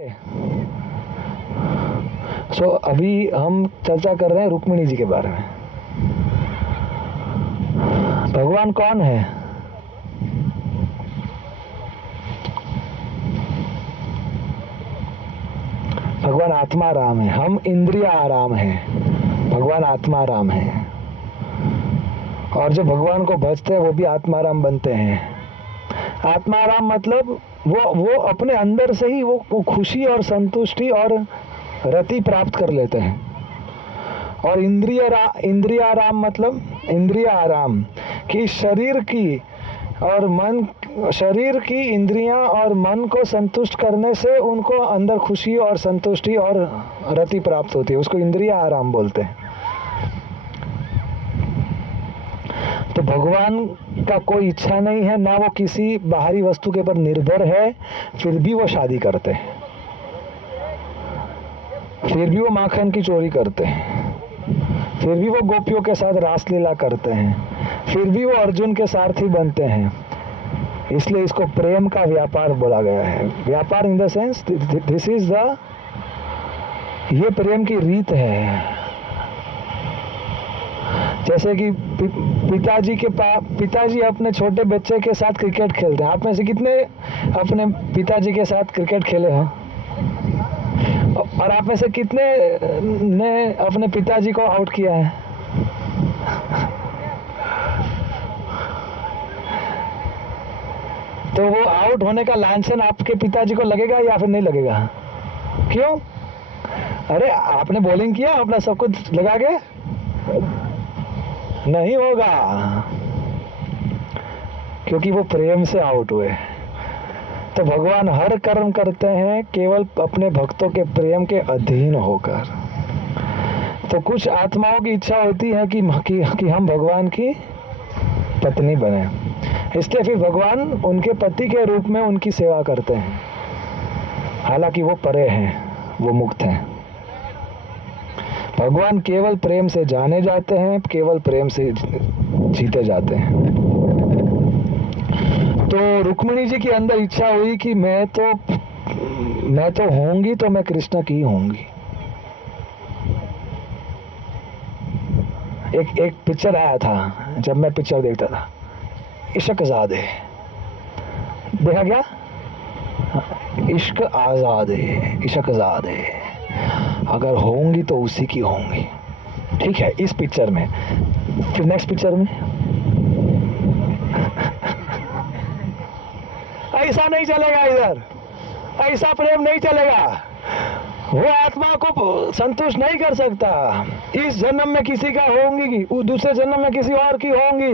Okay. सो अभी हम चर्चा कर रहे हैं रुक्मिणी जी के बारे में। भगवान कौन है? भगवान आत्मा राम है। हम इंद्रिय आराम है, भगवान आत्मा राम है। और जो भगवान को भजते हैं वो भी आत्माराम बनते हैं। आत्माराम मतलब वो अपने अंदर से ही वो खुशी और संतुष्टि और रति प्राप्त कर लेते हैं। और इंद्रिय आराम मतलब इंद्रिय आराम कि शरीर की और मन, शरीर की इंद्रियां और मन को संतुष्ट करने से उनको अंदर खुशी और संतुष्टि और रति प्राप्त होती है, उसको इंद्रिय आराम बोलते हैं। तो भगवान का कोई इच्छा नहीं है, ना वो किसी बाहरी वस्तु के ऊपर निर्भर है, फिर भी वो शादी करते हैं, फिर भी वो माखन की चोरी करते हैं, फिर भी वो गोपियों के साथ रासलीला करते हैं, फिर भी वो अर्जुन के सारथी बनते हैं। इसलिए इसको प्रेम का व्यापार बोला गया है। व्यापार in the sense this is the, ये प्रेम की रीत है। जैसे कि पिताजी अपने छोटे बच्चे के साथ क्रिकेट खेलते हैं। आप में से कितने अपने पिताजी के साथ क्रिकेट खेले हैं? और आप में से कितने ने अपने पिताजी को आउट किया है? तो वो आउट होने का लांछन आपके पिताजी को लगेगा या फिर नहीं लगेगा? क्यों? अरे आपने बॉलिंग किया, अपना सब कुछ लगा के, नहीं होगा, क्योंकि वो प्रेम से आउट हुए। तो भगवान हर कर्म करते हैं केवल अपने भक्तों के प्रेम के अधीन होकर। तो कुछ आत्माओं की इच्छा होती है कि हम भगवान की पत्नी बने, इसलिए फिर भगवान उनके पति के रूप में उनकी सेवा करते हैं। हालांकि वो परे हैं, वो मुक्त हैं। भगवान केवल प्रेम से जाने जाते हैं, केवल प्रेम से जीते जाते हैं। तो रुक्मिणी जी के अंदर इच्छा हुई कि मैं तो होंगी तो मैं कृष्ण की होंगी। एक पिक्चर आया था, जब मैं पिक्चर देखता था, इश्क़-ज़ादे, देखा क्या? इश्क आज़ाद है, इश्क़-ज़ादे, अगर होंगी तो उसी की होंगी। ठीक है, इस पिक्चर में। फिर नेक्स्ट पिक्चर में ऐसा नहीं चलेगा, इधर ऐसा प्रेम नहीं चलेगा। वो आत्मा को संतुष्ट नहीं कर सकता। इस जन्म में किसी का होंगी, दूसरे जन्म में किसी और की होंगी,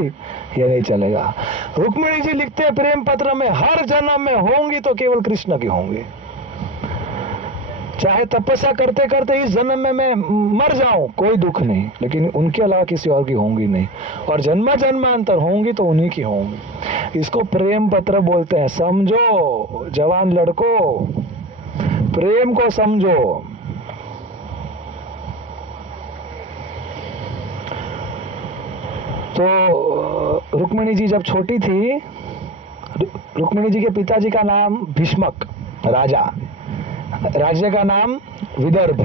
ये नहीं चलेगा। रुक्मिणी जी लिखते हैं प्रेम पत्र में, हर जन्म में होंगी तो केवल कृष्ण की होंगी। चाहे तपस्या करते करते इस जन्म में मैं मर जाऊं, कोई दुख नहीं, लेकिन उनके अलावा किसी और की होंगी नहीं। और जन्म जन्मांतर होंगी तो उन्हीं की होंगी। इसको प्रेम पत्र बोलते हैं। समझो जवान लड़कों, प्रेम को समझो। तो रुक्मिणी जी जब छोटी थी, रुक्मिणी जी के पिताजी का नाम भीष्मक, राजा, राज्य का नाम विदर्भ।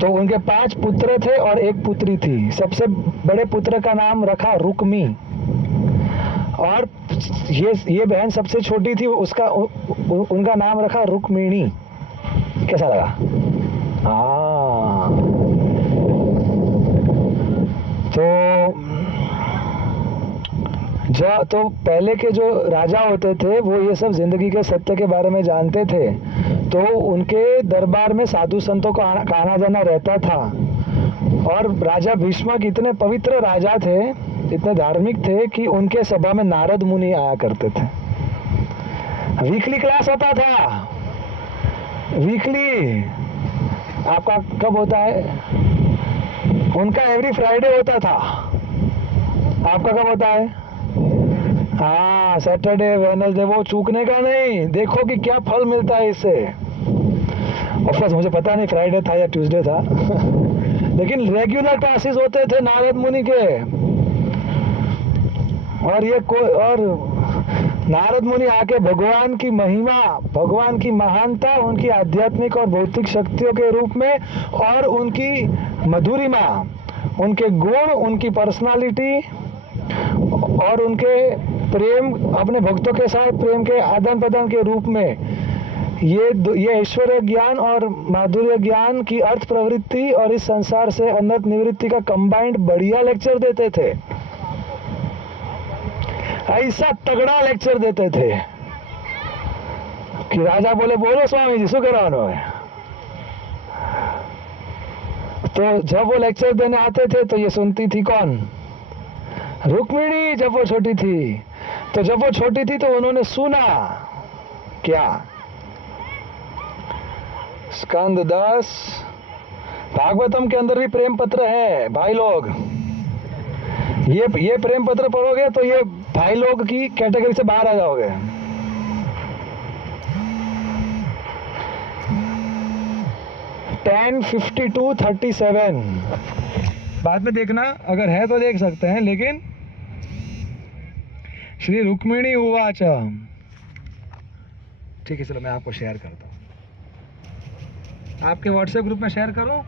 तो उनके 5 पुत्र थे और 1 पुत्री थी। सबसे बड़े पुत्र का नाम रखा रुक्मी, और ये बहन सबसे छोटी थी, उनका नाम रखा रुक्मिणी। कैसा लगा? हाँ। तो पहले के जो राजा होते थे वो ये सब जिंदगी के सत्य के बारे में जानते थे, तो उनके दरबार में साधु संतों का आना जाना रहता था। और राजा भीष्मक इतने पवित्र राजा थे, इतने धार्मिक थे कि उनके सभा में नारद मुनि आया करते थे। वीकली क्लास होता था, वीकली। आपका कब होता है? उनका एवरी फ्राइडे होता था। आपका कब होता है? हाँ, सैटरडे वेडनेसडे, वो चूकने का नहीं। देखो कि क्या फल मिलता है इससे। ऑफकोर्स मुझे पता नहीं फ्राइडे था या ट्यूसडे था लेकिन रेगुलर क्लासेस होते थे नारद मुनि के। और नारद मुनि आके भगवान की महिमा, भगवान की महानता, उनकी आध्यात्मिक और भौतिक शक्तियों के रूप में और उनकी मधुरिमा, उनके गुण, उनकी पर्सनालिटी और उनके प्रेम, अपने भक्तों के साथ प्रेम के आदान प्रदान के रूप में ये ऐश्वर्य ज्ञान और माधुर्य ज्ञान की अर्थ प्रवृत्ति और इस संसार से अनर्थ निवृत्ति का कंबाइंड बढ़िया लेक्चर देते थे। ऐसा तगड़ा लेक्चर देते थे कि राजा बोले बोलो स्वामी जी शू करवानो है। तो जब वो लेक्चर देने आते थे तो ये सुनती थी कौन? रुक्मिणी, जब वो छोटी थी। तो जब वो छोटी थी तो उन्होंने सुना क्या? स्कंद 10 भागवतम के अंदर भी प्रेम पत्र है भाई लोग। ये प्रेम पत्र पढ़ोगे तो ये भाई लोग की कैटेगरी से बाहर आ जाओगे। टेन 52-37 बाद में देखना, अगर है तो देख सकते हैं। लेकिन श्री रुक्मिणी उवाच, ठीक है चलो मैं आपको शेयर करता हूँ, आपके व्हाट्सएप ग्रुप में शेयर करूं।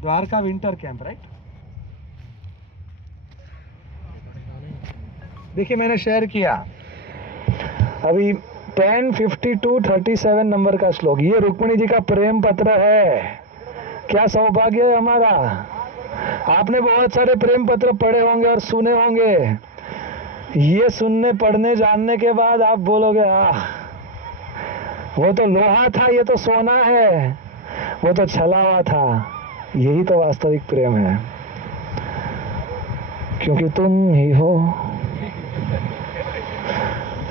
Dwarka winter camp, right? देखिए मैंने शेयर किया अभी 10:52-37 नंबर का श्लोक। ये रुक्मिणी जी का प्रेम पत्र है। क्या सौभाग्य है हमारा। आपने बहुत सारे प्रेम पत्र पढ़े होंगे और सुने होंगे। ये सुनने, पढ़ने, जानने के बाद आप बोलोगे वो तो लोहा था, ये तो सोना है, वो तो छलावा था। यही तो वास्तविक प्रेम है, क्योंकि तुम ही हो।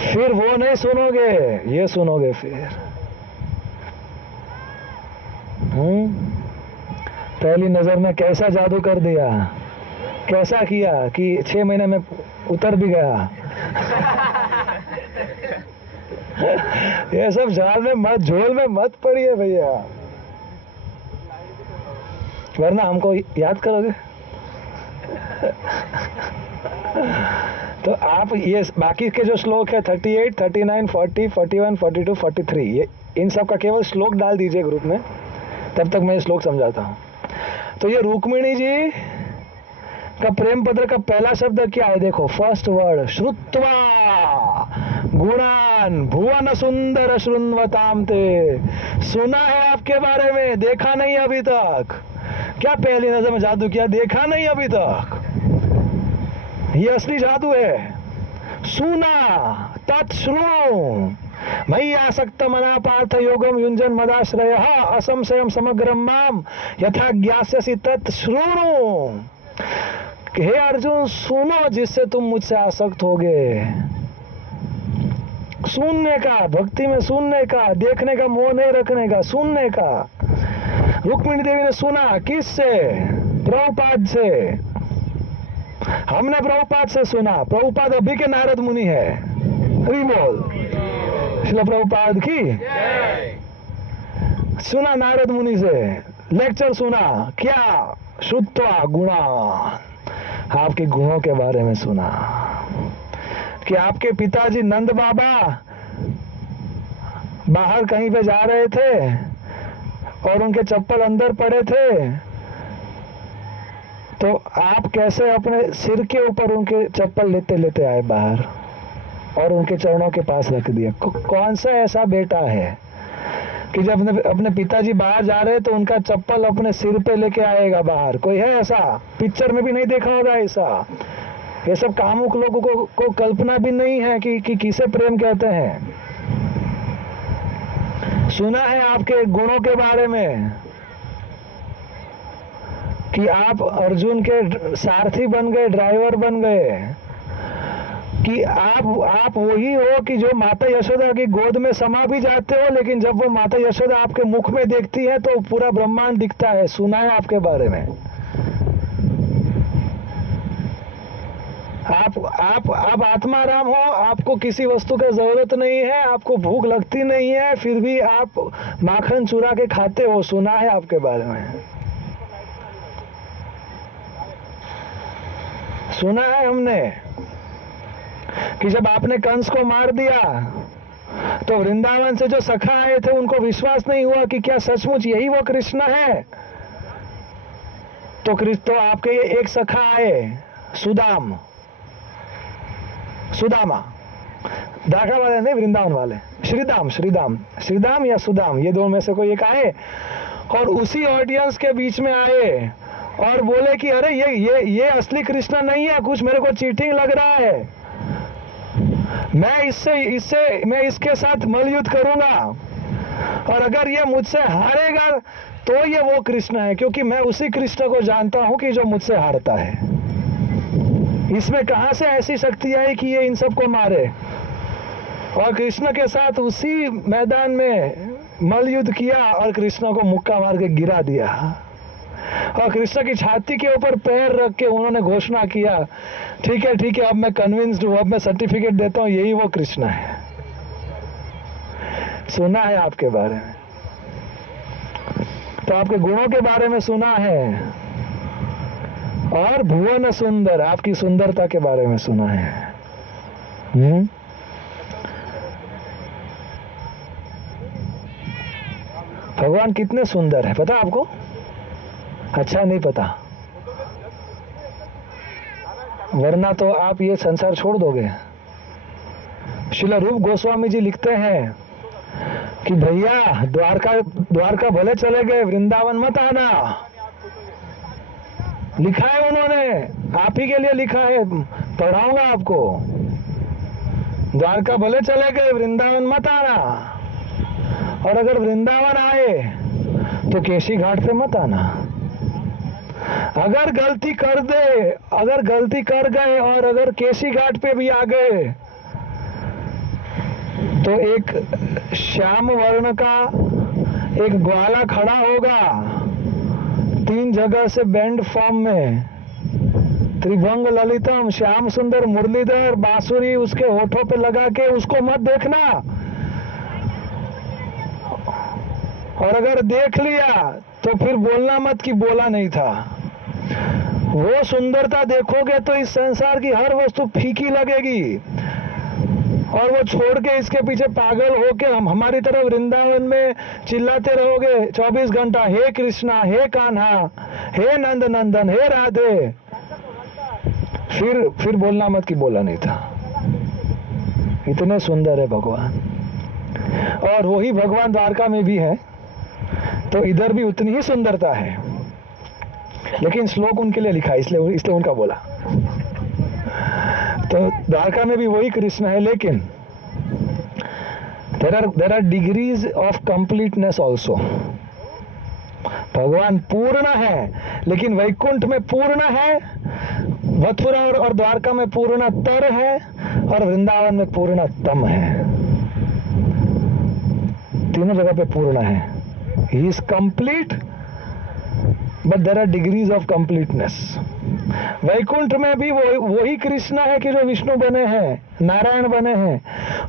फिर वो नहीं सुनोगे, ये सुनोगे फिर। पहली नजर में कैसा जादू कर दिया, कैसा किया कि 6 महीने में उतर भी गया। ये सब जाल में मत, झोल में मत पड़िए भैया, वरना हमको याद करोगे। तो आप ये बाकी के जो श्लोक है 38, 39, 40, 41, 42, 43, ये इन सब का केवल श्लोक डाल दीजिए ग्रुप में, तब तक मैं श्लोक समझाता हूँ। तो ये रुक्मिणी जी का प्रेम पत्र का पहला शब्द क्या है? देखो, फर्स्ट वर्ड श्रुत्वा गुणान भुवन सुंदर शृण्वताम ते। सुना है आपके बारे में, देखा नहीं अभी तक। क्या पहली नजर में जादू किया? देखा नहीं अभी तक। ये असली जादू है। सुना तत्श्रु मयि आसक्त मना पार्थ योगम युंजन मदाश्रय असंशयम समग्रम माम यथा ज्ञास्यसि तत्श्रृणु। हे अर्जुन सुनो, जिससे तुम मुझसे आसक्त होगे। सुनने का, भक्ति में सुनने का, देखने का मोह नहीं रखने का, सुनने का। रुक्मिणी देवी ने सुना किससे? प्रभुपाद से। हमने प्रभुपाद से सुना। प्रभुपाद अभी के नारद मुनि है। हरि बोल, श्रील प्रभुपाद की। सुना नारद मुनि से, लेक्चर सुना। क्या? श्रुत्वा गुणा, आपके गुणों के बारे में सुना कि आपके पिताजी नंद बाबा बाहर कहीं पे जा रहे थे और उनके चप्पल अंदर पड़े थे, तो आप कैसे अपने सिर के ऊपर उनके चप्पल लेते लेते आए बाहर और उनके चरणों के पास रख दिया। कौन सा ऐसा बेटा है कि जब अपने पिताजी बाहर जा रहे तो उनका चप्पल अपने सिर पे लेके आएगा बाहर? कोई है ऐसा? पिक्चर में भी नहीं देखा होगा ऐसा। ये सब कामुक लोगों को कल्पना भी नहीं है कि किसे प्रेम कहते हैं। सुना है आपके गुणों के बारे में कि आप अर्जुन के सारथी बन गए, ड्राइवर बन गए, कि आप वही हो कि जो माता यशोदा की गोद में समा भी जाते हो, लेकिन जब वो माता यशोदा आपके मुख में देखती है तो पूरा ब्रह्मांड दिखता है। सुना है आपके बारे में। आप आत्माराम हो, आपको किसी वस्तु की जरूरत नहीं है, आपको भूख लगती नहीं है, फिर भी आप माखन चुरा के खाते हो। सुना है आपके बारे में। सुना है हमने कि जब आपने कंस को मार दिया तो वृंदावन से जो सखा आए थे उनको विश्वास नहीं हुआ कि क्या सचमुच यही वो कृष्ण है। तो आपके एक सखा आए, सुदामा, द्वारका वाले नहीं, वृंदावन वाले, श्रीदाम या सुदाम, ये दोनों में से कोई एक आए और उसी ऑडियंस के बीच में आए और बोले कि अरे ये असली कृष्ण नहीं है, कुछ मेरे को चीटिंग लग रहा है, मैं इसके साथ मल्लयुद्ध करूंगा और अगर ये मुझसे हारेगा तो ये वो कृष्ण है, क्योंकि मैं उसी कृष्ण को जानता हूं कि जो मुझसे हारता है। इसमें कहां से ऐसी शक्ति आई कि ये इन सबको मारे। और कृष्ण के साथ उसी मैदान में मल्लयुद्ध किया और कृष्ण को मुक्का मार के गिरा दिया और कृष्ण की छाती के ऊपर पैर रख के उन्होंने घोषणा किया, ठीक है अब मैं कन्विंस्ड हूं, अब मैं सर्टिफिकेट देता हूं, यही वो कृष्ण है। सुना है आपके बारे में, तो आपके गुणों के बारे में सुना है और भुवन सुंदर, आपकी सुंदरता के बारे में सुना है। भगवान कितने सुंदर है पता आपको? अच्छा नहीं पता, वरना तो आप ये संसार छोड़ दोगे। श्रील रूप गोस्वामी जी लिखते हैं कि भैया द्वारका भले चले गए, वृंदावन मत आना। लिखा है उन्होंने, आप ही के लिए लिखा है, पढ़ाऊंगा आपको। द्वारका भले चले गए, वृंदावन मत आना, और अगर वृंदावन आए तो केशी घाट पे मत आना। अगर गलती कर गए और अगर केशी घाट पे भी आ गए तो एक श्याम वर्ण का एक ग्वाला खड़ा होगा 3 जगह से बैंड फॉर्म में, त्रिभंग ललितम, श्याम सुंदर मुरलीधर, बांसुरी उसके होठों पे लगा के, उसको मत देखना। और अगर देख लिया तो फिर बोलना मत कि बोला नहीं था। वो सुंदरता देखोगे तो इस संसार की हर वस्तु फीकी लगेगी और वो छोड़ के इसके पीछे पागल होके हम हमारी तरह वृंदावन में चिल्लाते रहोगे 24 घंटा, हे कृष्णा, हे कान्हा, हे नंद नंदन, हे राधे। फिर बोलना मत कि बोला नहीं था। इतने सुंदर है भगवान, और वही भगवान द्वारका में भी है, तो इधर भी उतनी ही सुंदरता है, लेकिन श्लोक उनके लिए लिखा है, इसलिए उनका बोला। तो द्वारका में भी वही कृष्ण है, लेकिन there are degrees of completeness also. भगवान पूर्ण है, लेकिन वैकुंठ में पूर्ण है, मथुरा और द्वारका में पूर्णतर है, और वृंदावन में पूर्णतम है। तीनों जगह पे पूर्ण है। He is complete, but there are degrees of completeness. Vaikuntha में भी वही कृष्ण है कि जो विष्णु बने हैं, नारायण बने हैं,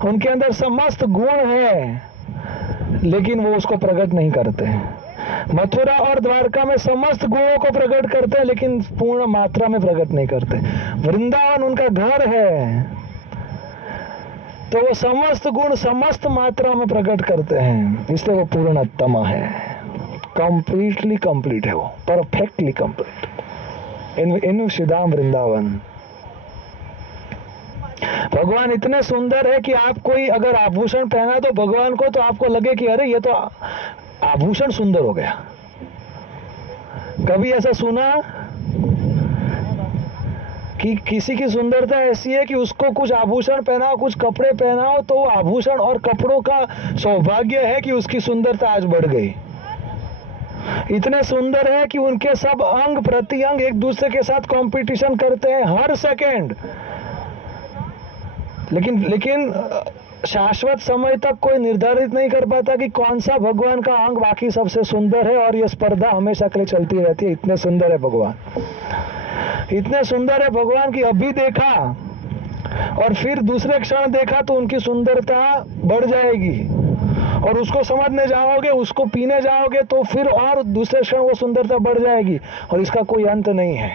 उनके अंदर समस्त गुण है, लेकिन वो उसको प्रकट नहीं करते हैं। मथुरा और द्वारका में समस्त गुणों को प्रकट करते हैं, लेकिन पूर्ण मात्रा में प्रकट नहीं करते। वृंदावन उनका घर है, तो वो समस्त गुण समस्त मात्रा में प्रकट करते हैं, इसलिए वो पूर्णतम है, कंप्लीटली कंप्लीट है, वो परफेक्टली कंप्लीट इन श्रीधाम वृंदावन। भगवान इतने सुंदर है कि आप कोई अगर आभूषण पहना तो भगवान को, तो आपको लगे कि अरे ये तो आभूषण सुंदर हो गया। कभी ऐसा सुना कि किसी की सुंदरता ऐसी है कि उसको कुछ आभूषण पहनाओ, कुछ कपड़े पहनाओ, तो वो आभूषण और कपड़ों का सौभाग्य है कि उसकी सुंदरता आज बढ़ गई। इतने सुंदर है कि उनके सब अंग प्रत्यंग एक दूसरे के साथ कंपटीशन करते हैं हर सेकंड, लेकिन शाश्वत समय तक कोई निर्धारित नहीं कर पाता कि कौन सा भगवान का अंग बाकी सबसे सुंदर है, और यह स्पर्धा हमेशा के लिए चलती रहती है। इतने सुंदर है भगवान, इतने सुंदर है भगवान कि अभी देखा और फिर दूसरे क्षण देखा तो उनकी सुंदरता बढ़ जाएगी, और उसको समझने जाओगे, उसको पीने जाओगे तो फिर और दूसरे क्षण वो सुंदरता बढ़ जाएगी, और इसका कोई अंत नहीं है।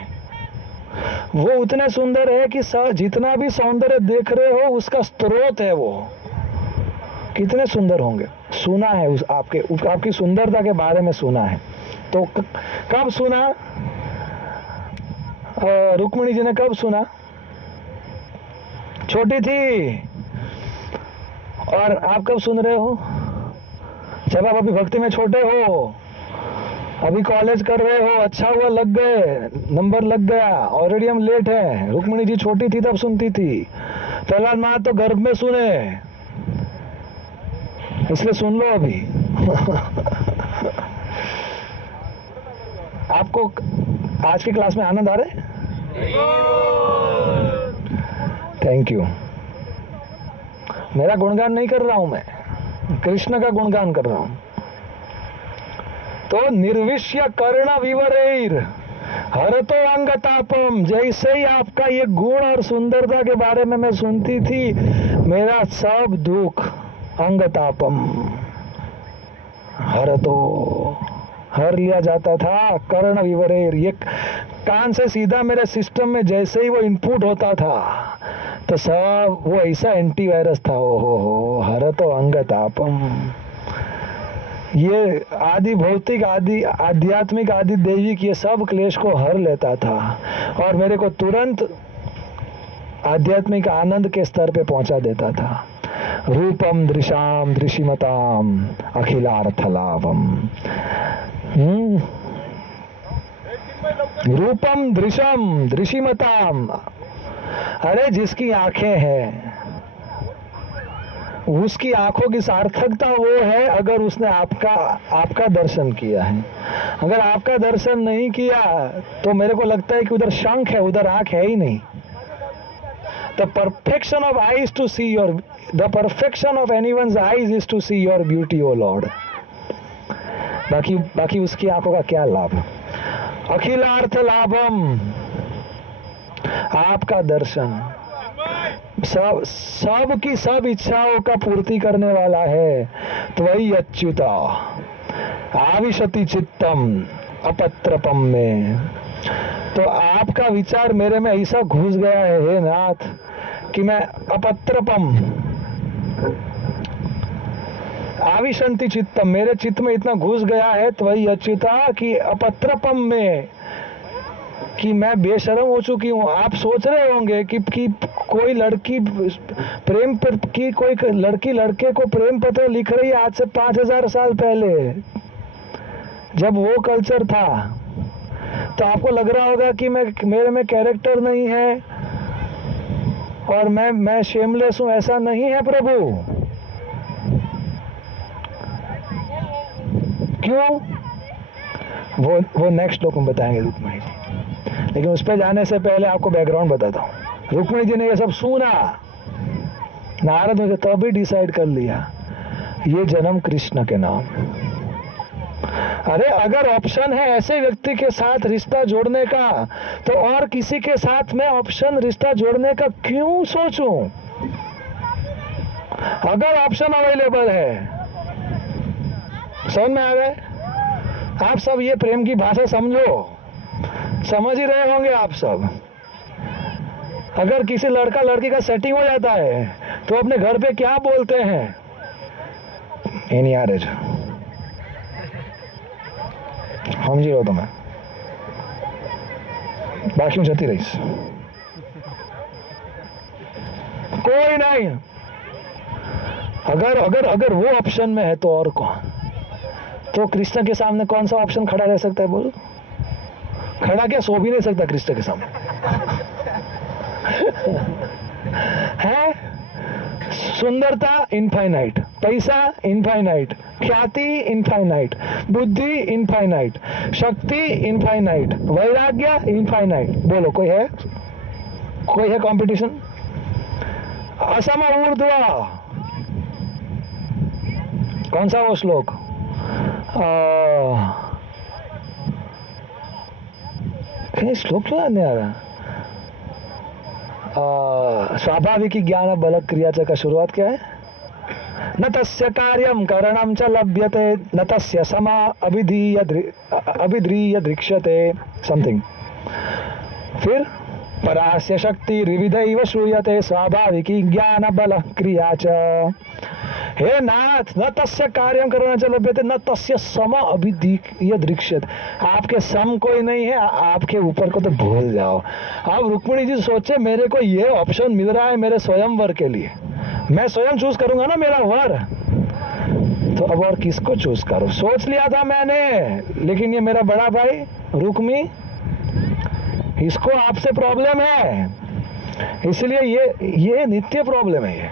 वो उतने सुंदर है कि जितना भी सौंदर्य देख रहे हो उसका स्रोत है वो। कितने सुंदर होंगे, सुना है उस आपकी सुंदरता के बारे में सुना है। तो कब सुना? रुक्मिणी जी ने कब सुना? छोटी थी। और आप कब सुन रहे हो? जब आप अभी भक्ति में छोटे हो, अभी कॉलेज कर रहे हो, अच्छा हुआ लग गए, नंबर लग गया, ऑलरेडी हम लेट हैं। रुक्मिणी जी छोटी थी तब सुनती थी। प्रहलाद महाराज तो गर्भ में सुने, इसलिए सुन लो अभी। आपको आज की क्लास में आनंद आ रहा है? Thank you. मेरा गुणगान नहीं कर रहा हूं मैं, कृष्ण का गुणगान कर रहा हूं। तो निर्विष्य कर्ण विवरैर हरतो अंगतापम, जैसे ही आपका ये गुण और सुंदरता के बारे में मैं सुनती थी, मेरा सब दुख अंगतापम हरतो हर लिया जाता था। कर्ण विवरैर, ये कान से सीधा मेरे सिस्टम में जैसे ही वो इनपुट होता था तो सब वो ऐसा एंटीवायरस था। ओ हो हरतो अंगतापम। ये आदि भौतिक, आदि आध्यात्मिक, आदि दैविक, ये सब क्लेश को हर लेता था और मेरे को तुरंत आध्यात्मिक आनंद के स्तर पे पहुंचा देता था। रूपम दृशाम दृशिमताम अखिलार्थ लाभम। रूपम दृशम दृशिमताम, अरे जिसकी आंखें हैं उसकी आंखों की सार्थकता वो है अगर उसने आपका दर्शन किया है। अगर आपका दर्शन नहीं किया तो मेरे को लगता है कि उधर शंख है, उधर आंख है ही नहीं। The perfection of eyes to see your, the perfection of anyone's eyes is to see your beauty, O Lord. बाकी उसकी आंखों का क्या लाभ? अखिलार्थ लाभम, आपका दर्शन सब की सब इच्छाओं का पूर्ति करने वाला है। त्वयि अच्युता आविशति चित्तम अपत्रपम में। तो आपका विचार मेरे में ऐसा घुस गया है हे नाथ कि मैं अपत्रपम, आविशंति चित्तम, मेरे चित्त में इतना घुस गया है त्वयि अच्युता कि अपत्रपम में, कि मैं बेशर्म हो चुकी हूँ। आप सोच रहे होंगे कि कोई लड़की प्रेम पर की, कोई लड़की लड़के को प्रेम पत्र लिख रही है आज से 5000 साल पहले, जब वो कल्चर था। तो आपको लग रहा होगा कि मेरे में कैरेक्टर नहीं है और मैं शेमलेस हूं। ऐसा नहीं है प्रभु। क्यों? वो नेक्स्ट श्लोक में बताएंगे रुक्मिणी जी। लेकिन उस पर जाने से पहले आपको बैकग्राउंड बताता हूँ। रुक्मिणी जी ने ये सब सुना, नारद ने तभी डिसाइड कर लिया ये जन्म कृष्ण के नाम। अरे अगर ऑप्शन है ऐसे व्यक्ति के साथ रिश्ता जोड़ने का, तो और किसी के साथ मैं ऑप्शन रिश्ता जोड़ने का क्यों सोचूं? अगर ऑप्शन अवेलेबल है, समझ में आ गए? आप सब ये प्रेम की भाषा समझो, समझ ही रहे होंगे आप सब। अगर किसी लड़का लड़की का सेटिंग हो जाता है तो अपने घर पे क्या बोलते हैं? एनी मैरिज, समझी रहो तुम्हें, बाकी जती रहीस, कोई नहीं। अगर वो ऑप्शन में है तो और कौन? तो कृष्ण के सामने कौन सा ऑप्शन खड़ा रह सकता है? बोलो। खड़ा क्या, सो भी नहीं सकता कृष्ण के सामने। है सुंदरता इनफाइनाइट, पैसा इनफाइनाइट, ख्याति इनफाइनाइट, बुद्धि इनफाइनाइट, शक्ति इनफाइनाइट, वैराग्य इनफाइनाइट। बोलो कोई है? कोई है कंपटीशन? असम ऊर्ध्वा, कौन सा वो श्लोक? कहीं श्लोक क्यों याद नहीं आ रहा? स्वाभाविक ज्ञान बल क्रिया का शुरुआत क्या है? न तस्य कार्यम करणम च लभ्यते, न तस्य समा अभिधीय दृक्ष्यते, समथिंग। फिर परास्य शक्ति विविधैव श्रूयते स्वाभाविकी ज्ञान बल क्रिया च। हे नाथ, न तस्य कार्यम करना च लभ्यते न तस्य सम अभिधीय दृश्यते। आपके सम कोई नहीं है, आपके ऊपर को तो भूल जाओ। अब रुक्मिणी जी सोचे मेरे को ये ऑप्शन मिल रहा है मेरे स्वयंवर के लिए, मैं स्वयं चूज करूंगा ना मेरा वर, तो अब और किसको चूज करूं? सोच लिया था मैंने, लेकिन ये मेरा बड़ा भाई रुक्मी, इसको आपसे प्रॉब्लम है, इसलिए ये नित्य प्रॉब्लम है। ये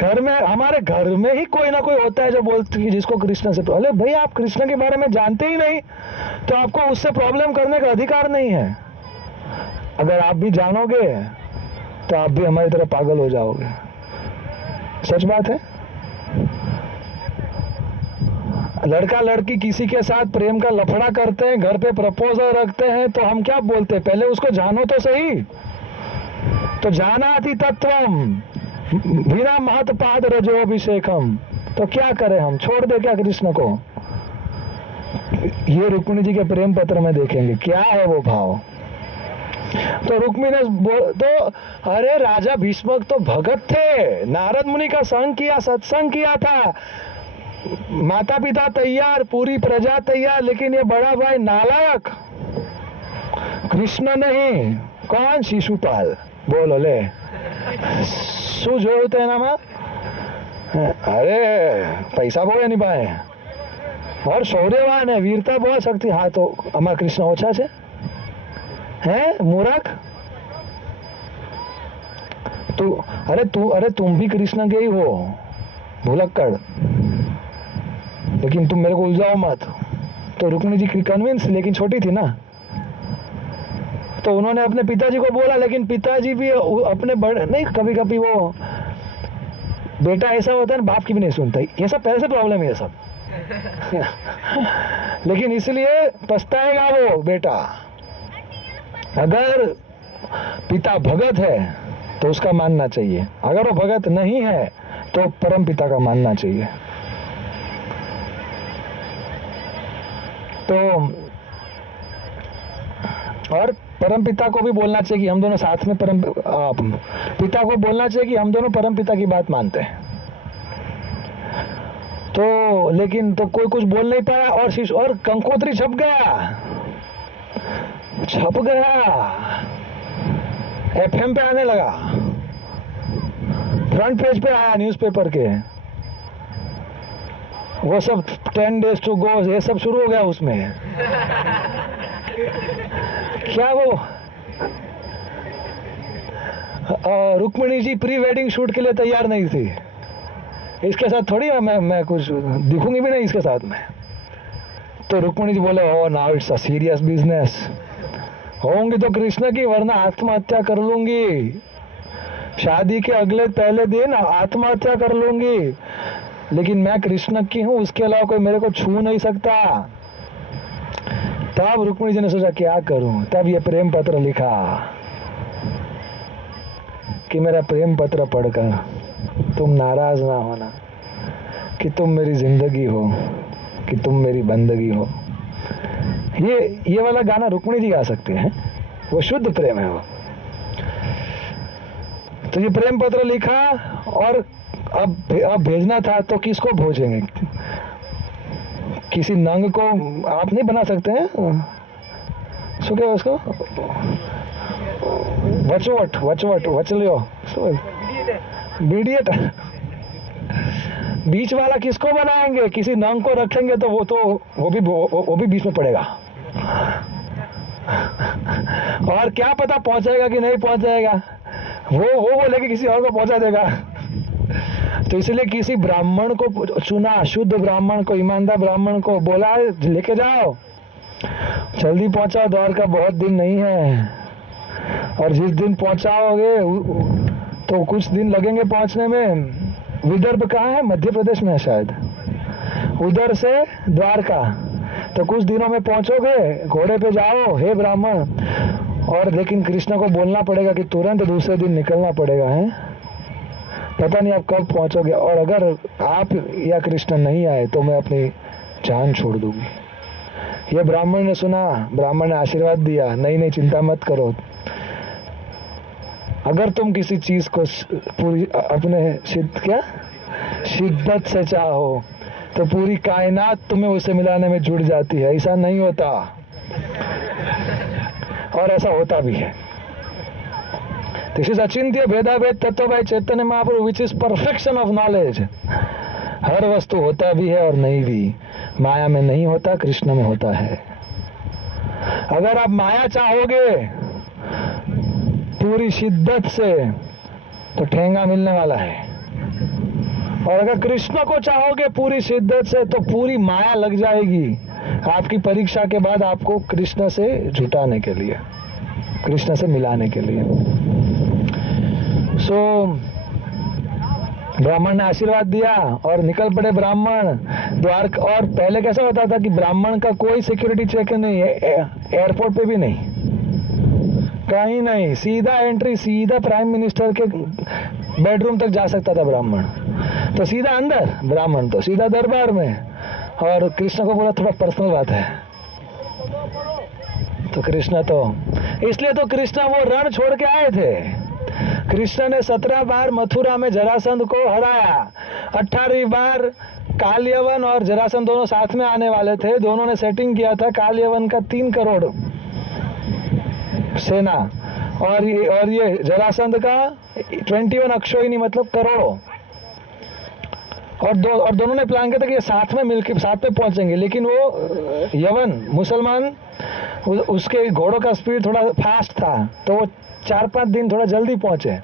घर में, हमारे घर में ही कोई ना कोई होता है जो बोलते कि जिसको कृष्ण से, अरे भाई आप कृष्ण के बारे में जानते ही नहीं तो आपको उससे प्रॉब्लम करने का अधिकार नहीं है। अगर आप भी जानोगे तो आप भी हमारी तरह पागल हो जाओगे। सच बात है। लड़का लड़की किसी के साथ प्रेम का लफड़ा करते हैं, घर पे प्रपोजल रखते हैं, तो हम क्या बोलते हैं? पहले उसको जानो तो सही। तो जानाति तत्वम बिना महत पाद रजो अभिषेकम। तो क्या करें हम? छोड़ दे क्या कृष्ण को? ये रुक्मिणी जी के प्रेम पत्र में देखेंगे क्या है वो भाव। तो रुक्मिणी ने तो, अरे राजा भीष्मक तो भगत थे, नारद मुनि का संग किया, सत्संग किया था, माता पिता तैयार, पूरी प्रजा तैयार, लेकिन ये बड़ा भाई नालायक, कृष्ण नहीं, कौन? शिशुपाल। बोलो ले शू जोड़ते हैं ना मैं, अरे पैसा बोले नहीं पाए और शौर्यवान है, वीरता बहुत शक्ति। हाँ तो हमारा कृष्ण ओछा छे हैं? मूर्ख तू, अरे तुम भी कृष्ण के ही हो, भुलक्कड़, लेकिन तुम मेरे को उलझाओ मत। तो रुक्मिणी जी कन्विंस, लेकिन छोटी थी ना, तो उन्होंने अपने पिताजी को बोला, लेकिन पिताजी भी अपने बड़े नहीं, कभी कभी वो बेटा ऐसा होता है ना, बाप की भी नहीं सुनता। ये सब पहले से प्रॉब्लम है ये सब लेकिन इसलिए पछताएगा वो बेटा। अगर पिता भगत है तो उसका मानना चाहिए, अगर वो भगत नहीं है तो परम पिता का मानना चाहिए। तो और परम पिता को भी बोलना चाहिए कि हम दोनों साथ में पिता को बोलना चाहिए कि हम दोनों परम पिता की बात मानते हैं। तो लेकिन तो कोई कुछ बोल नहीं पाया, और कंकोत्री छप गया, एफएम पे आने लगा, फ्रंट पेज पे आया न्यूज़पेपर के, वो सब 10 days to go ये सब शुरू हो गया उसमें क्या वो Rukmini ji pre wedding shoot के लिए तैयार नहीं थी, इसके साथ थोड़ी मैं कुछ दिखूंगी भी नहीं इसके साथ में। तो रुक्मिणी जी बोले, oh now it's a serious business, होंगी तो कृष्ण की, वरना आत्महत्या कर लूंगी, शादी के पहले दिन आत्महत्या कर लूंगी, लेकिन मैं कृष्ण की हूं, उसके अलावा कोई मेरे को छू नहीं सकता। तब रुक्मिणी जी ने सोचा क्या करूं, तब ये प्रेम पत्र लिखा कि मेरा प्रेम पत्र पढ़कर तुम नाराज ना होना, कि तुम मेरी जिंदगी हो, कि तुम मेरी बंदगी हो। ये वाला गाना रुक्मिणी जी गा सकते हैं, वो शुद्ध प्रेम है वो। तो ये प्रेम पत्र लिखा, और अब भेजना था तो किसको भेजेंगे? किसी नंग को आप नहीं बना सकते हैं, सो क्या उसको वचलियो बीडियट, बीच वाला किसको बनाएंगे? किसी नंग को रखेंगे तो वो भी बीच में पड़ेगा और क्या पता पहुंचेगा कि नहीं पहुंचेगा, वो बोलेगा किसी और को पहुंचा देगा। तो इसलिए किसी ब्राह्मण को चुना, शुद्ध ब्राह्मण को, ईमानदार ब्राह्मण को बोला लेके जाओ, जल्दी पहुंचाओ, द्वारका बहुत दिन नहीं है, और जिस दिन पहुंचाओगे तो कुछ दिन लगेंगे पहुंचने में। विदर्भ कहाँ है? मध्य प्रदेश में है शायद, उधर से द्वारका, तो कुछ दिनों में पहुंचोगे, घोड़े पे जाओ हे ब्राह्मण। और लेकिन कृष्ण को बोलना पड़ेगा कि तुरंत दूसरे दिन निकलना पड़ेगा, है पता नहीं आप कब पहुंचोगे, और अगर आप या कृष्ण नहीं आए तो मैं अपनी जान छोड़ दूंगी। ये ब्राह्मण ने सुना, ब्राह्मण ने आशीर्वाद दिया, नहीं चिंता मत करो, अगर तुम किसी चीज को पूरी अपने शिद्दत से चाहो तो पूरी कायनात तुम्हें उसे मिलाने में जुड़ जाती है। ऐसा नहीं होता, और ऐसा होता भी है। दिस इज अचिंत्य भेदाभेद तत्व by Chaitanya Mahaprabhu which is perfection of knowledge. हर वस्तु होता भी है और नहीं भी। माया में नहीं होता, कृष्ण में होता है। अगर आप माया चाहोगे पूरी शिद्दत से तो ठेंगा मिलने वाला है, और अगर कृष्ण को चाहोगे पूरी शिद्दत से तो पूरी माया लग जाएगी आपकी परीक्षा के बाद आपको कृष्ण से जुटाने के लिए, कृष्ण से मिलाने के लिए। ब्राह्मण ने आशीर्वाद दिया और निकल पड़े ब्राह्मण द्वारका। और पहले कैसा होता था कि ब्राह्मण का कोई सिक्योरिटी चेक नहीं है, एयरपोर्ट पे भी नहीं, कहीं नहीं, सीधा एंट्री, सीधा प्राइम मिनिस्टर के बेडरूम तक जा सकता था ब्राह्मण। तो सीधा अंदर, ब्राह्मण तो सीधा दरबार में। और कृष्ण को बोला थोड़ा पर्सनल बात है, तो कृष्ण तो इसलिए तो कृष्ण वो रण छोड़ के आए थे। कृष्ण ने 17 बार मथुरा में जरासंध को हराया, 18वीं बार कालयवन और जरासंध दोनों साथ में आने वाले थे। दोनों ने सेटिंग किया था, कालयवन का 3 करोड़ सेना और ये जरासंध का 21 अक्षोहिणी मतलब करोड़ों। और दोनों ने प्लान किया था कि ये साथ में मिलकर साथ में पहुंचेंगे, लेकिन वो यवन मुसलमान उसके घोड़ों का स्पीड थोड़ा फास्ट था, तो वो 4-5 दिन थोड़ा जल्दी पहुंचे।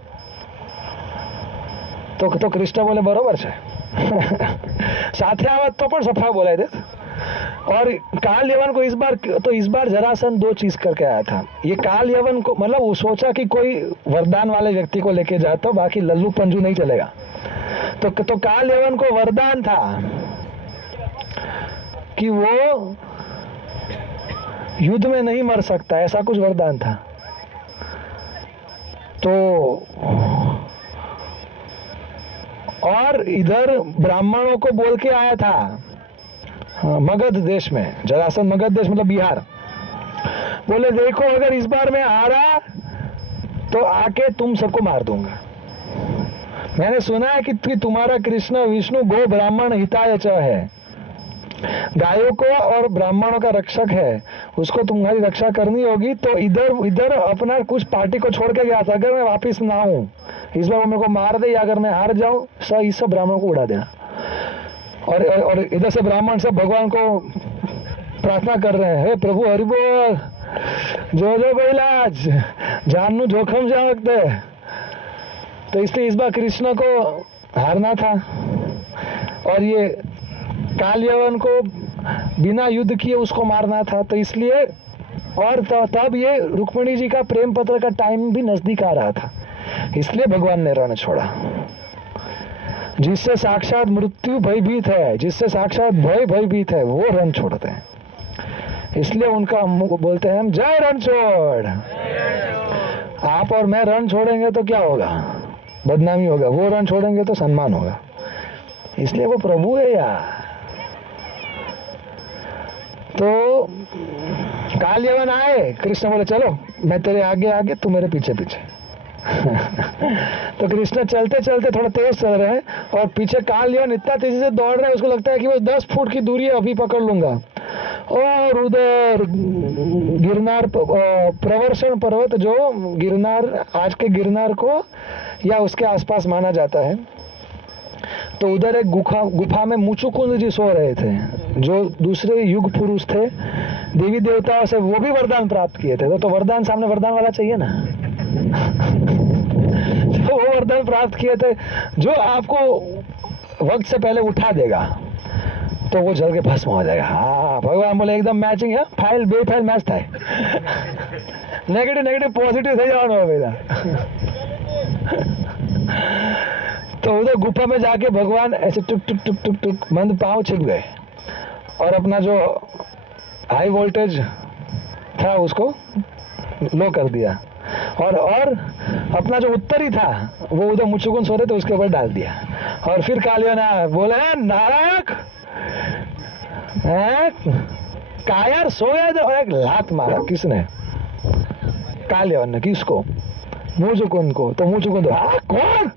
तो कृष्ण बोले बरोबर है साथ आवत तो सफा बोला थे। और काल यवन को इस बार जरासंध 2 चीज करके आया था। ये काल यवन को मतलब वो सोचा कि कोई वरदान वाले व्यक्ति को लेके जाता, बाकी लल्लू पंजू नहीं चलेगा। तो काल यवन को वरदान था कि वो युद्ध में नहीं मर सकता, ऐसा कुछ वरदान था। तो और इधर ब्राह्मणों को बोल के आया था मगध देश में, जरासंध मगध देश मतलब बिहार। बोले देखो अगर इस बार मैं हारा तो आके तुम सबको मार दूंगा। मैंने सुना है कि तुम्हारा कृष्ण विष्णु गो ब्राह्मण हिताय च है, गायों को और ब्राह्मणों का रक्षक है, उसको तुम्हारी रक्षा करनी होगी। तो इधर अपना कुछ पार्टी को छोड़ के गया था, अगर मैं वापिस ना आऊं इस बार वो मेरे को मार दे या अगर मैं हार जाऊं इस सब ब्राह्मणों को उड़ा देना। और इधर से ब्राह्मण सब भगवान को प्रार्थना कर रहे हैं, हे प्रभु हरि बोल, जो बैलाज जानू जोखम जा वक्त। तो इसलिए इस बार कृष्ण को हारना था और ये कालयवन को बिना युद्ध किए उसको मारना था। तो इसलिए और तब ये रुक्मिणी जी का प्रेम पत्र का टाइम भी नजदीक आ रहा था, इसलिए भगवान ने रण छोड़ा। जिससे साक्षात मृत्यु भयभीत है, जिससे साक्षात भय भयभीत है, वो रण छोड़ते हैं। इसलिए उनका बोलते हैं हम जय रण छोड़। आप और मैं रण छोड़ेंगे तो क्या होगा, बदनामी होगा, वो रण छोड़ेंगे तो सम्मान होगा। इसलिए वो प्रभु है यार। तो कालयवन आए, कृष्ण बोले चलो मैं तेरे आगे आगे, तू मेरे पीछे पीछे तो कृष्ण चलते चलते थोड़ा तेज चल रहे हैं और पीछे कालयवन इतना तेजी से दौड़ रहे हैं, उसको लगता है कि वो 10 फुट की दूरी है, अभी पकड़ लूंगा। और उधर गिरनार प्रवर्षण पर्वत, जो गिरनार आज के गिरनार को या उसके आसपास माना जाता है, तो उधर एक गुफा में मुचुकुंद जी सो रहे थे, जो दूसरे युग पुरुष थे, देवी देवताओं से वो भी वरदान प्राप्त किए थे। तो वरदान सामने वरदान वाला चाहिए ना तो वो वरदान प्राप्त किए थे जो आपको वक्त से पहले उठा देगा, तो वो जल के भस्म हो जाएगा। हाँ भगवान बोले एकदम मैचिंग है, फाइल बेफाइल मैच था नेगेटिव पॉजिटिव થઈ જવાનું હવે બેટા। तो उधर गुफा में जाके भगवान ऐसे टुक टुक टुक टुक टुक मंद पांव छिप गए और अपना जो हाई वोल्टेज था उसको लो कर दिया और अपना जो उत्तरी था वो उधर मुचुकुंद सो रहे थे उसके ऊपर डाल दिया। और फिर कालिया ने बोले नारायक कायर सो गए थे, और एक लात मारा। किसने? कालियवन ने। किसको? मुचुकुंद को। तो मुचुकुंद कौन,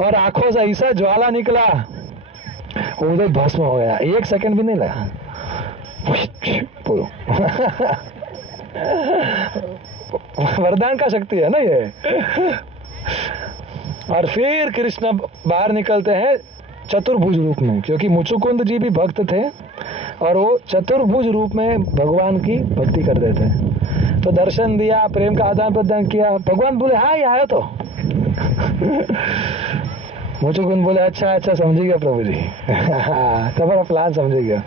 और आंखों से ऐसा ज्वाला निकला, उधर भस्म हो गया, 1 सेकंड भी नहीं लगा। वरदान का शक्ति है ना ये। और फिर कृष्ण बाहर निकलते हैं चतुर्भुज रूप में, क्योंकि मुचुकुंद जी भी भक्त थे और वो चतुर्भुज रूप में भगवान की भक्ति करते थे। तो दर्शन दिया, प्रेम का आदान प्रदान किया। भगवान बोले हाँ ये आया तो। मुचुकुंद बोले अच्छा अच्छा समझ गया प्रभु जी। तुम्हारा प्लान समझ गया,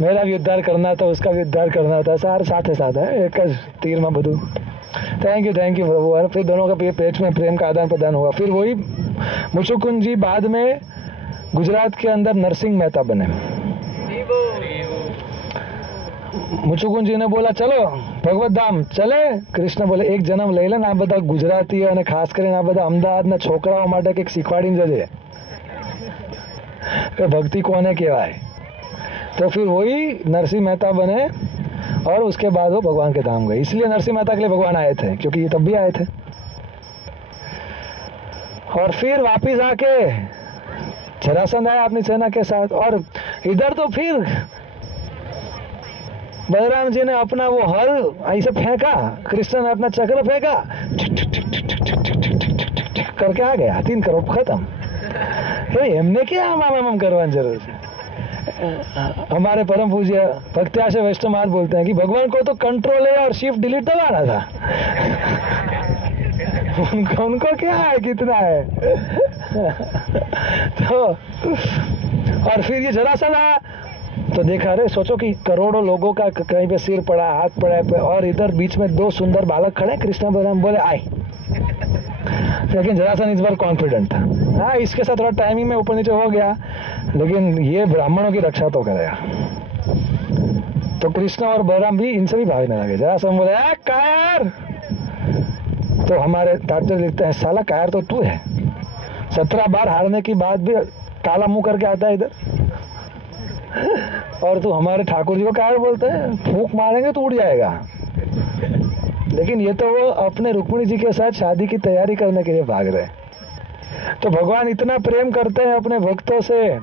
मेरा भी उद्धार करना था, उसका भी उद्धार करना था, सारे साथ है, एक तीर में बधु। थैंक यू प्रभु। और फिर दोनों का पेट में प्रेम का आदान प्रदान हुआ। फिर वही मुचुकुंद जी बाद में गुजरात के अंदर नरसिंह मेहता बने। मुचुकुंद जी ने बोला चलो भगवत धाम चले। कृष्ण बोले एक जन्म લઈ લે ને, આ બધા ગુજરાતી અને ખાસ કરીને આ બધા અમદાવાદના છોકરાઓ માટે કંઈક શીખવાડીને જજે કે ભક્તિ કોને કહેવાય। तो फिर वही नरसिंह मेहता बने और उसके बाद वो भगवान के धाम गए। इसलिए नरसिंह मेहता के लिए भगवान आए थे, क्योंकि ये तब भी आए थे। और फिर वापिस आके जरासंध आया अपनी सेना के साथ। और इधर तो फिर बलराम जी ने अपना वो हल ऐसे फेंका, कृष्ण ने अपना चक्र फेंका, करके आ गया, 3 करोड़ खत्म। एमने क्या हम करवाने जरूर है। हमारे परम पूज्य भक्त्याशय वैष्णव महाराज बोलते हैं कि भगवान को तो कंट्रोल है और शिफ्ट डिलीट दबाना था। उनको क्या है, कितना है। तो और फिर ये जरासंध आया तो देखा, अरे सोचो कि करोड़ों लोगों का कहीं पे सिर पड़ा, हाथ पड़ा पे, और इधर बीच में 2 सुंदर बालक खड़े, कृष्ण बलराम बोले आए। लेकिन जरासंध इस बार कॉन्फिडेंट था, हाँ इसके साथ थोड़ा टाइमिंग में ऊपर नीचे हो गया, लेकिन ये ब्राह्मणों की रक्षा तो करेगा। तो कृष्ण और बलराम भी इनसे भी भागने लगे। जरासंध बोले कायर। तो हमारे तात्पर्य लिखते हैं साला कायर तो तू है, 17 बार हारने की बाद भी काला मुंह करके आता है इधर, और तू हमारे ठाकुर जी को कायर बोलते हैं, फूंक मारेंगे तो उड़ जाएगा। लेकिन ये तो वो अपने रुक्मिणी जी के साथ शादी की तैयारी करने के लिए भाग रहे। तो भगवान इतना प्रेम करते हैं अपने भक्तों से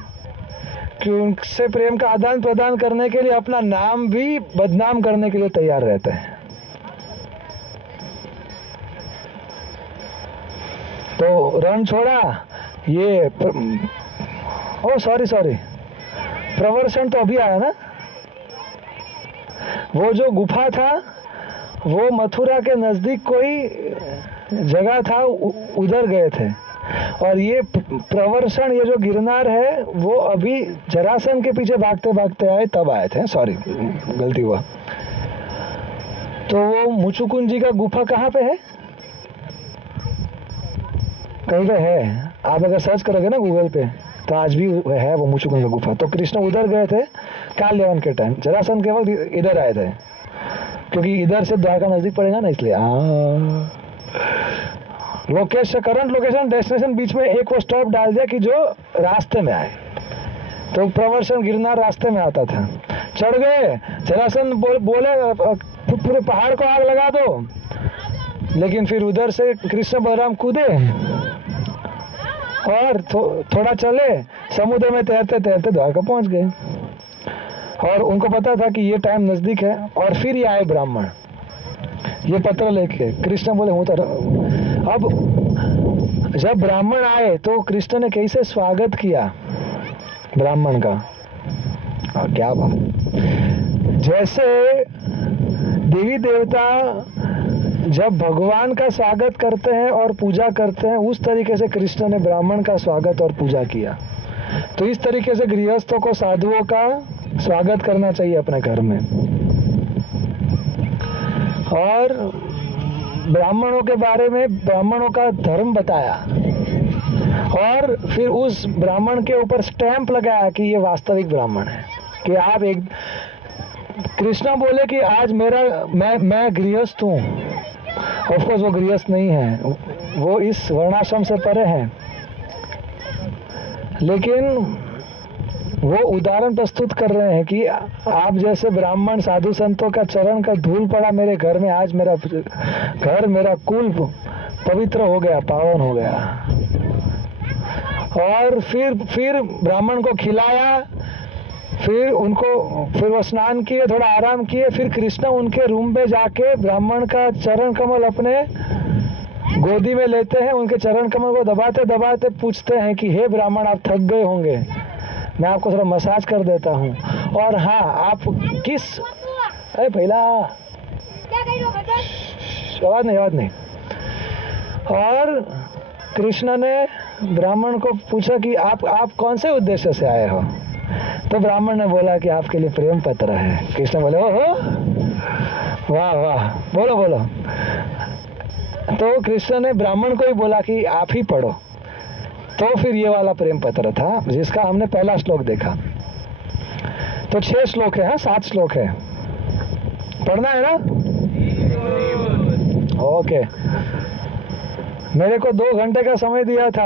कि उनसे प्रेम का आदान प्रदान करने के लिए अपना नाम भी बदनाम करने के लिए तैयार रहते हैं। तो रण छोड़ा ये सॉरी प्रवर्षण तो अभी आया ना। वो जो गुफा था वो मथुरा के नजदीक कोई जगह था, उधर गए थे। और ये प्रवर्षण, ये जो गिरनार है, वो अभी जरासंध के पीछे भागते भागते आए, तब आए थे। सॉरी गलती हुआ। तो वो मुचुकुंद जी का गुफा कहाँ पे है, कहीं पे है। आप अगर सर्च करोगे ना गूगल पे तो आज भी है वो मुचुकुंद का गुफा। तो कृष्ण उधर गए थे काल यवन के टाइम, जरासंध के वक्त इधर आए थे, क्योंकि इधर से द्वारका नजदीक पड़ेगा ना, इसलिए। लोकेशन, करंट लोकेशन, डेस्टिनेशन बीच में एक वो स्टॉप डाल दिया कि जो रास्ते में आए। तो प्रवर्षण गिरनार रास्ते में आता था, चढ़ गए। जरासंध बोले पूरे पहाड़ को आग लगा दो, लेकिन फिर उधर से कृष्ण बलराम कूदे और थोड़ा चले, समुद्र में तैरते तैरते द्वारका पहुंच गए। और उनको पता था कि ये टाइम नजदीक है। और फिर ये आए ब्राह्मण, ये पत्र लेके। कृष्ण बोले हूँ तो। अब जब ब्राह्मण आए तो कृष्ण ने कैसे स्वागत किया ब्राह्मण का, और क्या बात। जैसे देवी देवता जब भगवान का स्वागत करते हैं और पूजा करते हैं, उस तरीके से कृष्ण ने ब्राह्मण का स्वागत और पूजा किया। तो इस तरीके से गृहस्थों को, साधुओं का स्वागत करना चाहिए अपने घर में। और ब्राह्मणों के बारे में ब्राह्मणों का धर्म बताया, और फिर उस ब्राह्मण के ऊपर स्टैंप लगाया कि ये वास्तविक ब्राह्मण है। कि आप एक, कृष्ण बोले कि आज मैं गृहस्थ हूँ। ऑफकोर्स वो गृहस्थ नहीं है, वो इस वर्णाश्रम से परे हैं, लेकिन वो उदाहरण प्रस्तुत कर रहे हैं कि आप जैसे ब्राह्मण साधु संतों का चरण का धूल पड़ा मेरे घर में, आज मेरा घर, मेरा कुल पवित्र हो गया, पावन हो गया। और फिर ब्राह्मण को खिलाया, फिर वो स्नान किए, थोड़ा आराम किए, फिर कृष्ण उनके रूम में जाके ब्राह्मण का चरण कमल अपने गोदी में लेते हैं, उनके चरण कमल को दबाते दबाते पूछते हैं कि हे ब्राह्मण, आप थक गए होंगे, मैं आपको थोड़ा मसाज कर देता हूँ। और हाँ, आप किस पहला आवाज नहीं। और कृष्ण ने ब्राह्मण को पूछा कि आप कौन से उद्देश्य से आए हो? तो ब्राह्मण ने बोला कि आपके लिए प्रेम पत्र है। कृष्ण बोले ओहो, वाह वाह, बोलो बोलो। तो कृष्ण ने ब्राह्मण को ही बोला कि आप ही पढ़ो। तो फिर ये वाला प्रेम पत्र था जिसका हमने पहला श्लोक देखा। तो 6 श्लोक है, 7 श्लोक है, पढ़ना है ना? ओके। मेरे को 2 घंटे का समय दिया था।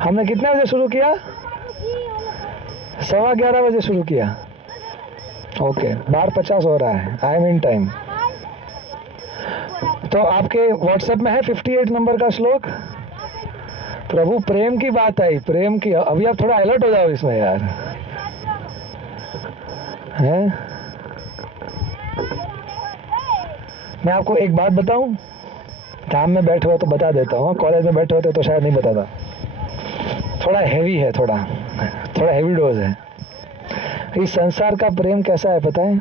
हमने कितने बजे शुरू किया? 11:15 बजे शुरू किया। ओके, 12:50 हो रहा है, आई एम इन टाइम। तो आपके व्हाट्सएप में है 58 नंबर का श्लोक। प्रभु, प्रेम की बात आई, प्रेम की। अभी आप थोड़ा अलर्ट हो जाओ इसमें यार, हैं? मैं आपको एक बात बताऊं, काम में बैठे हो तो बता देता हूँ, कॉलेज में बैठे होते तो शायद नहीं बताता। थोड़ा हैवी है, थोड़ा हैवी डोज है। इस संसार का प्रेम कैसा है पता है?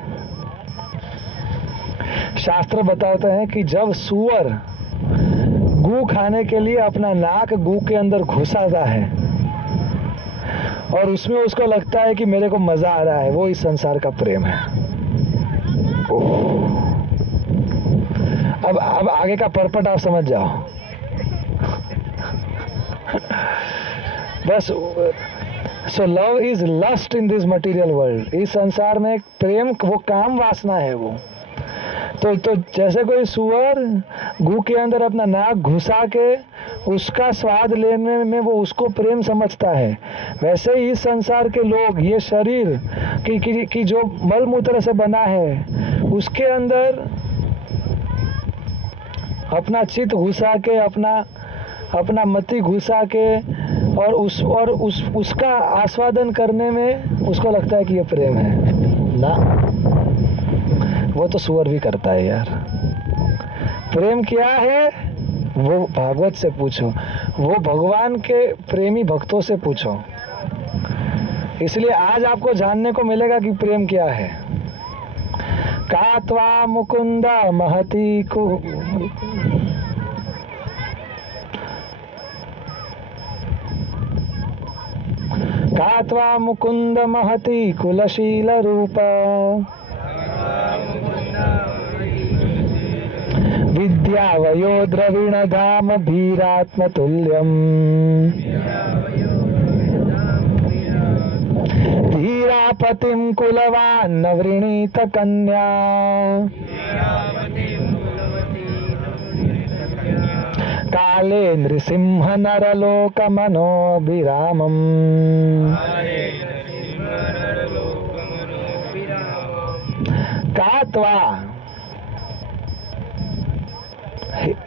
शास्त्र बताते हैं कि जब सुअर गू खाने के लिए अपना नाक गू के अंदर घुसाता है और उसमें उसको लगता है कि मेरे को मजा आ रहा है, वो इस संसार का प्रेम है। अब आगे का परपट आप समझ जाओ। बस so love is lust in this material world. इस संसार में प्रेम वो काम वासना है वो। तो जैसे कोई सुअर गू के अंदर अपना नाक घुसा के उसका स्वाद लेने में वो उसको प्रेम समझता है, वैसे ही इस संसार के लोग ये शरीर की जो मल मूत्र से बना है उसके अंदर अपना चित्त घुसा के, अपना मति घुसा के और उसका आस्वादन करने में उसको लगता है कि ये प्रेम है ना। वो तो सुअर भी करता है यार। प्रेम क्या है वो भागवत से पूछो, वो भगवान के प्रेमी भक्तों से पूछो। इसलिए आज आपको जानने को मिलेगा कि प्रेम क्या है। कात्वा मुकुंद महती कात्वा मुकुंद महती कुलशील रूप विद्या वयो द्रविण धाम भीरात्म तुल्यम धीरापतिम कुलवान वृणीत कन्या काले नृसिंह नरलोक मनोभिरामम। कात्वा,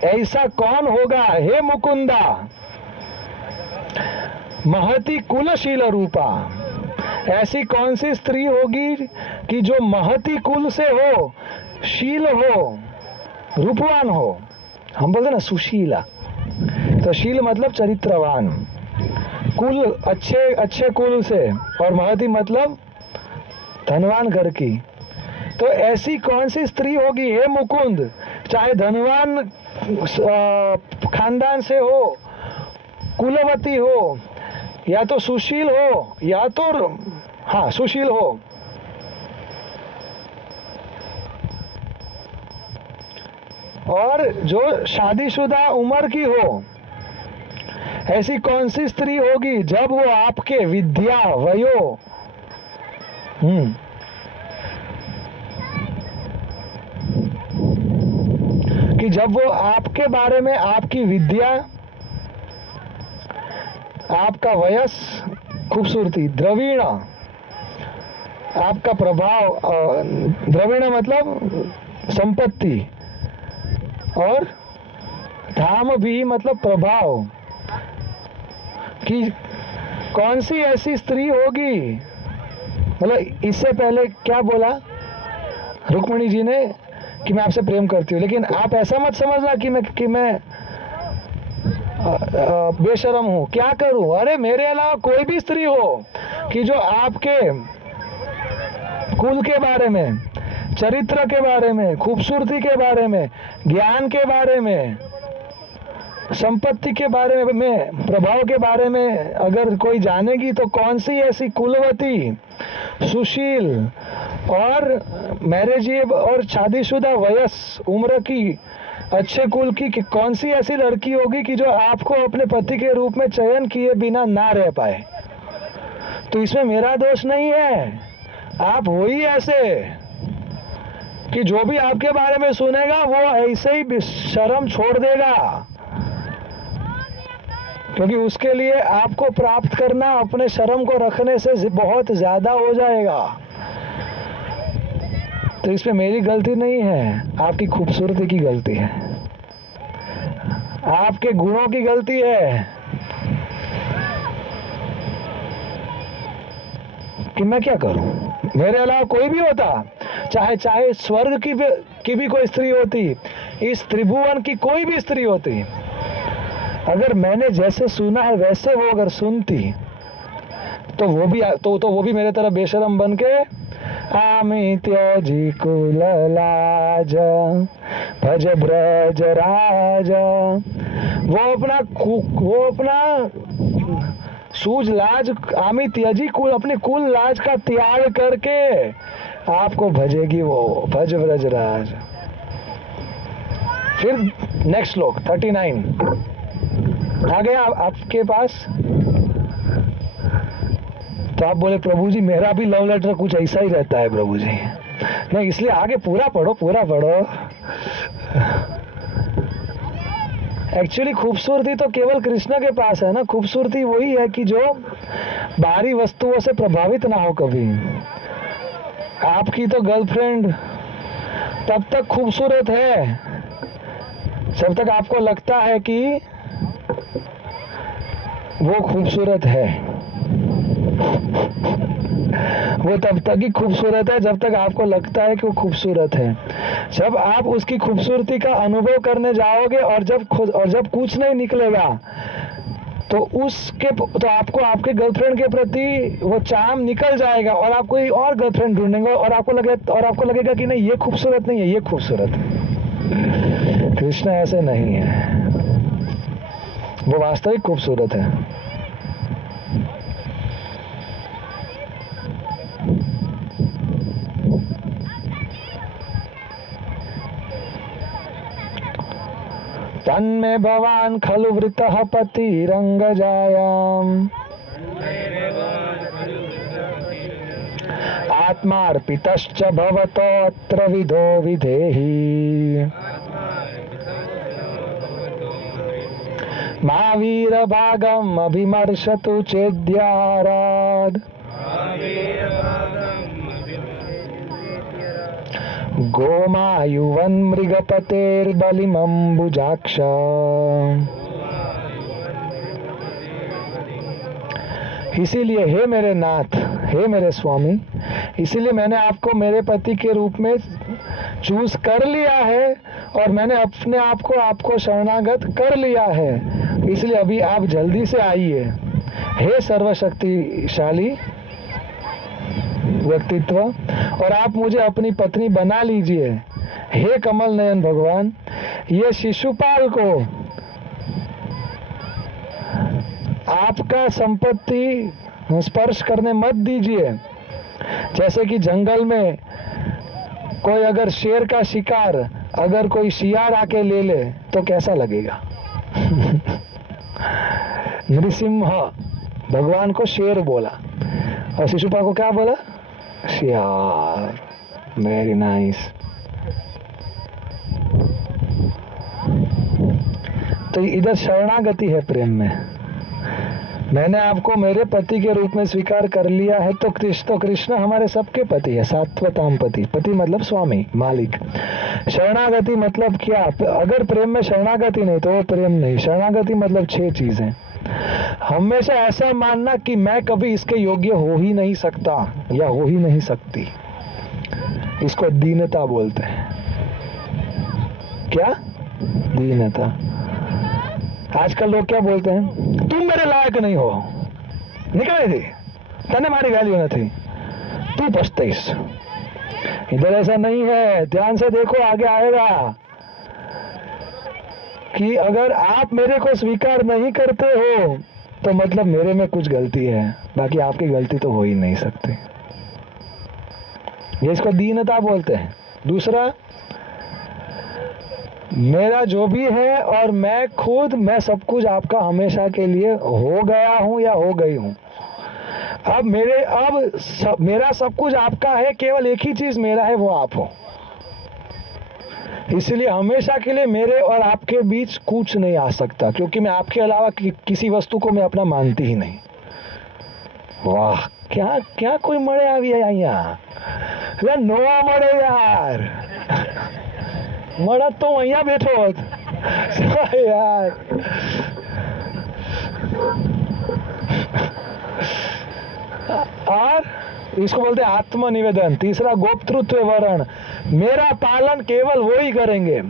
ऐसा कौन होगा हे मुकुंदा, महती कुलशील रूपा, ऐसी कौन सी स्त्री होगी कि जो महती कुल से हो, शील हो, रूपवान हो। हम बोलते ना सुशीला, तो शील मतलब चरित्रवान, कुल अच्छे कुल से, और महती मतलब धनवान घर की। तो ऐसी कौन सी स्त्री होगी हे मुकुंद, चाहे धनवान खानदान से हो, कुलवती हो, या तो सुशील हो, या तो हाँ सुशील हो, और जो शादीशुदा उम्र की हो, ऐसी कौन सी स्त्री होगी जब वो आपके विद्या वयो कि जब वो आपके बारे में, आपकी विद्या, आपका वयस, खूबसूरती, द्रवीण, आपका प्रभाव, द्रवीण मतलब संपत्ति, और धाम भी मतलब प्रभाव, कि कौन सी ऐसी स्त्री होगी, मतलब इससे पहले क्या बोला रुक्मिणी जी ने कि मैं आपसे प्रेम करती हूँ, लेकिन आप ऐसा मत समझना कि मैं बेशरम हूँ, क्या करूँ, अरे मेरे अलावा कोई भी स्त्री हो कि जो आपके कुल के बारे में, चरित्र के बारे में, खूबसूरती के बारे में, ज्ञान के बारे में, संपत्ति के बारे में, प्रभाव के बारे में अगर कोई जानेगी तो कौन सी ऐसी कुलवती, सुशील और मैरिजेबल और शादीशुदा वयस उम्र की, अच्छे कुल की कौन सी ऐसी लड़की होगी कि जो आपको अपने पति के रूप में चयन किए बिना ना रह पाए। तो इसमें मेरा दोष नहीं है, आप हो ही ऐसे कि जो भी आपके बारे में सुनेगा वो ऐसे ही शर्म छोड़ देगा, क्योंकि उसके लिए आपको प्राप्त करना अपने शर्म को रखने से बहुत ज्यादा हो जाएगा। तो इसमें मेरी गलती नहीं है, आपकी खूबसूरती की गलती है, आपके गुणों की गलती है कि मैं क्या करूं, मेरे अलावा कोई भी होता, चाहे स्वर्ग की भी कोई स्त्री होती, इस त्रिभुवन की कोई भी स्त्री होती, अगर मैंने जैसे सुना है वैसे वो अगर सुनती तो वो भी मेरे तरह बेशरम बन के आमी त्यजी कुल लाज भज ब्रज राज, वो अपना सूझ लाज, आमी त्यजी कुल, अपनी कुल लाज का त्याग करके आपको भजेगी, वो भज ब्रज राज। फिर नेक्स्ट श्लोक 39 आ गया आपके पास। तो आप बोले प्रभु जी मेरा भी लव लेटर कुछ ऐसा ही रहता है प्रभु जी, नहीं इसलिए आगे पूरा पढ़ो। एक्चुअली खूबसूरती तो केवल कृष्ण के पास है ना, खूबसूरती वही है कि जो बाहरी वस्तुओं से प्रभावित ना हो कभी। आपकी तो गर्लफ्रेंड तब तक खूबसूरत है जब तक आपको लगता है कि वो खूबसूरत है, वो तब तक ही खूबसूरत है जब तक आपको लगता है कि वो खूबसूरत है। जब आप उसकी खूबसूरती का अनुभव करने जाओगे और जब कुछ नहीं निकलेगा तो आपको आपके गर्लफ्रेंड के प्रति वो चार्म निकल जाएगा और आप कोई और गर्लफ्रेंड ढूंढेंगे और आपको लगेगा कि नहीं ये खूबसूरत नहीं है, ये खूबसूरत है। कृष्ण ऐसे नहीं है, वो वास्तविक खूबसूरत है। तन्मे भवान खलु वृतः पतिरंगजायाम आत्मार्पितश्च भवतोऽत्र विधो विधेहि महावीरभागम् अभिमर्शतु चेद्याराद गोमायुवन् मृगपतेर्बलिमम्बुजाक्ष। इसीलिए हे मेरे नाथ, हे मेरे स्वामी, इसीलिए मैंने आपको मेरे पति के रूप में चूज कर लिया है और मैंने अपने आप को आपको शरणागत कर लिया है। इसलिए अभी आप जल्दी से आइए। हे सर्वशक्तिशाली व्यक्तित्व, और आप मुझे अपनी पत्नी बना लीजिए। हे कमल नयन भगवान, ये शिशुपाल को आपका संपत्ति स्पर्श करने मत दीजिए। जैसे कि जंगल में कोई अगर शेर का शिकार अगर कोई शियार आके ले ले तो कैसा लगेगा। नृसिंह भगवान को शेर बोला और शिशुपाल को क्या बोला, शियार। Very nice. तो इधर शरणागति है प्रेम में, मैंने आपको मेरे पति के रूप में स्वीकार कर लिया है तो कृष्ण हमारे सबके पति है, सात्वताम पति। पति मतलब स्वामी, मालिक। शरणागति मतलब क्या? अगर प्रेम में शरणागति नहीं तो वो प्रेम नहीं। शरणागति मतलब 6 चीजें। हमेशा ऐसा मानना कि मैं कभी इसके योग्य हो ही नहीं सकता या हो ही नहीं सकती, इसको दीनता बोलते हैं। क्या? दीनता। आजकल लोग क्या बोलते हैं? तुम मेरे लायक नहीं हो, निकले थी तने मारी वैल्यू न थी, तू पछताइस। इधर ऐसा नहीं है, ध्यान से देखो, आगे आएगा कि अगर आप मेरे को स्वीकार नहीं करते हो तो मतलब मेरे में कुछ गलती है, बाकी आपकी गलती तो हो ही नहीं सकती। ये इसको दीनता बोलते हैं। दूसरा, मेरा जो भी है और मैं खुद, मैं सब कुछ आपका हमेशा के लिए हो गया हूं या हो गई हूं। अब मेरा सब कुछ आपका है, केवल एक ही चीज मेरा है, वो आप हो। इसलिए हमेशा के लिए मेरे और आपके बीच कुछ नहीं आ सकता, क्योंकि मैं आपके अलावा किसी वस्तु को मैं अपना मानती ही नहीं। वाह, क्या क्या कोई मरे आ गया यहाँ, नोआ मरे यार, मरा तो અહીંયા બેઠો હોત यार। और इसको बोलते हैं आत्मनिवेदन। तीसरा, गोप्तृत्व वर्ण। मेरा पालन केवल वो ही करेंगे।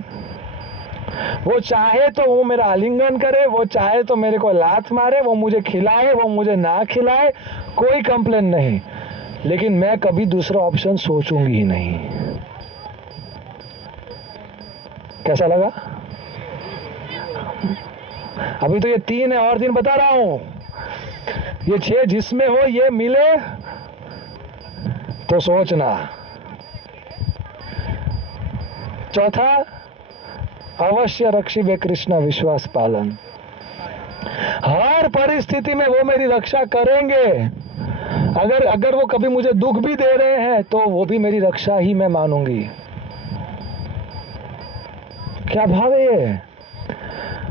वो चाहे तो वो मेरा आलिंगन करे, वो चाहे तो मेरे को लात मारे, वो मुझे खिलाए, वो मुझे ना खिलाए, कोई कंप्लेन नहीं, लेकिन मैं कभी दूसरा ऑप्शन सोचूंगी ही नहीं। कैसा लगा? अभी तो ये 3 है, और 3 बता रहा हूं। ये 6 जिसमें हो ये मिले तो सोचना। चौथा, अवश्य रक्षिबे कृष्ण विश्वास पालन। हर परिस्थिति में वो मेरी रक्षा करेंगे। अगर वो कभी मुझे दुख भी दे रहे हैं तो वो भी मेरी रक्षा ही मैं मानूंगी। क्या भाव है ये?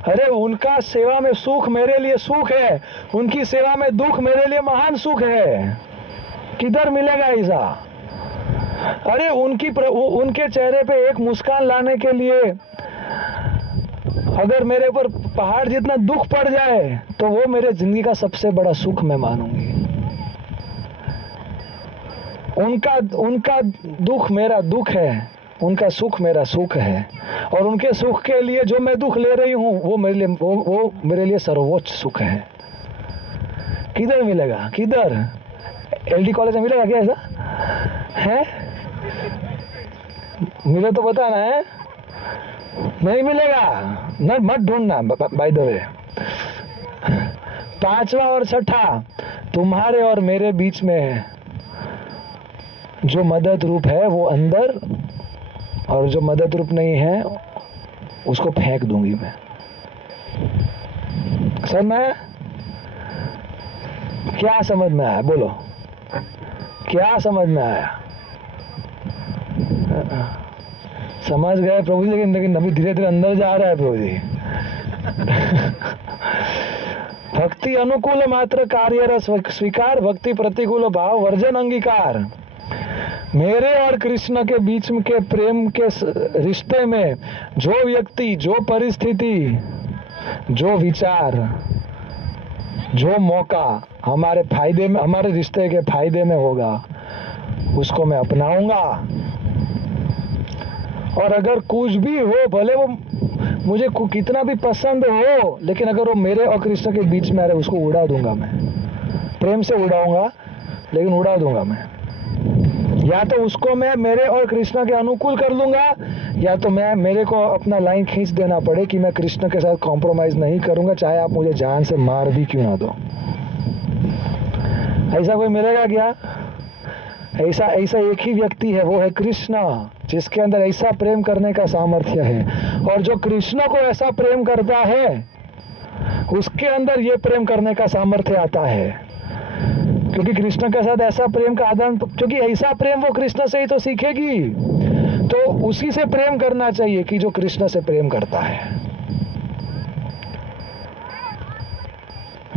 अरे उनका सेवा में सुख मेरे लिए सुख है, उनकी सेवा में दुख मेरे लिए महान सुख है। किधर मिलेगा ऐसा? अरे उनके चेहरे पे एक मुस्कान लाने के लिए अगर मेरे ऊपर पहाड़ जितना दुख पड़ जाए तो वो मेरे जिंदगी का सबसे बड़ा सुख मैं मानूंगी। उनका दुख मेरा दुख है, उनका सुख मेरा सुख है, और उनके सुख के लिए जो मैं दुख ले रही हूं वो मेरे लिए सर्वोच्च सुख है। किधर मिलेगा? किधर? एलडी कॉलेज में मिलेगा क्या ऐसा? है? मिले तो बताना है, नहीं मिलेगा न मत ढूंढना। बाय द वे, 5वां और 6ठा, तुम्हारे और मेरे बीच में जो मदद रूप है वो अंदर, और जो मदद रूप नहीं है उसको फेंक दूंगी मैं। समझ में आया? क्या समझ में आया? बोलो, क्या समझ में आया? समझ गए प्रभु जी, लेकिन अभी धीरे धीरे अंदर जा रहा है प्रभु जी। भक्ति अनुकूल मात्र कार्य रस स्वीकार, भक्ति प्रतिकूल भाव वर्जन अंगीकार। मेरे और कृष्ण के बीच के प्रेम के रिश्ते में जो व्यक्ति, जो परिस्थिति, जो विचार, जो मौका हमारे फायदे में, हमारे रिश्ते के फायदे में होगा, उसको मैं अपनाऊंगा। और अगर कुछ भी हो, भले वो मुझे कितना भी पसंद हो, लेकिन अगर वो मेरे और कृष्ण के बीच में आ रहे, उसको उड़ा दूंगा मैं। प्रेम से उड़ाऊंगा, लेकिन उड़ा दूंगा मैं। या तो उसको मैं मेरे और कृष्ण के अनुकूल कर लूंगा, या तो मेरे को अपना लाइन खींच देना पड़े कि मैं कृष्ण के साथ कॉम्प्रोमाइज नहीं करूंगा, चाहे आप मुझे जान से मार भी क्यों ना दो। ऐसा कोई मिलेगा क्या? ऐसा एक ही व्यक्ति है, वो है कृष्ण, जिसके अंदर ऐसा प्रेम करने का सामर्थ्य है। और जो कृष्ण को ऐसा प्रेम करता है, उसके अंदर ये प्रेम करने का सामर्थ्य आता है। क्योंकि कृष्ण के साथ ऐसा प्रेम का आदान, क्योंकि ऐसा प्रेम वो कृष्ण से ही तो सीखेगी, तो उसी से प्रेम करना चाहिए कि जो कृष्ण से प्रेम करता है।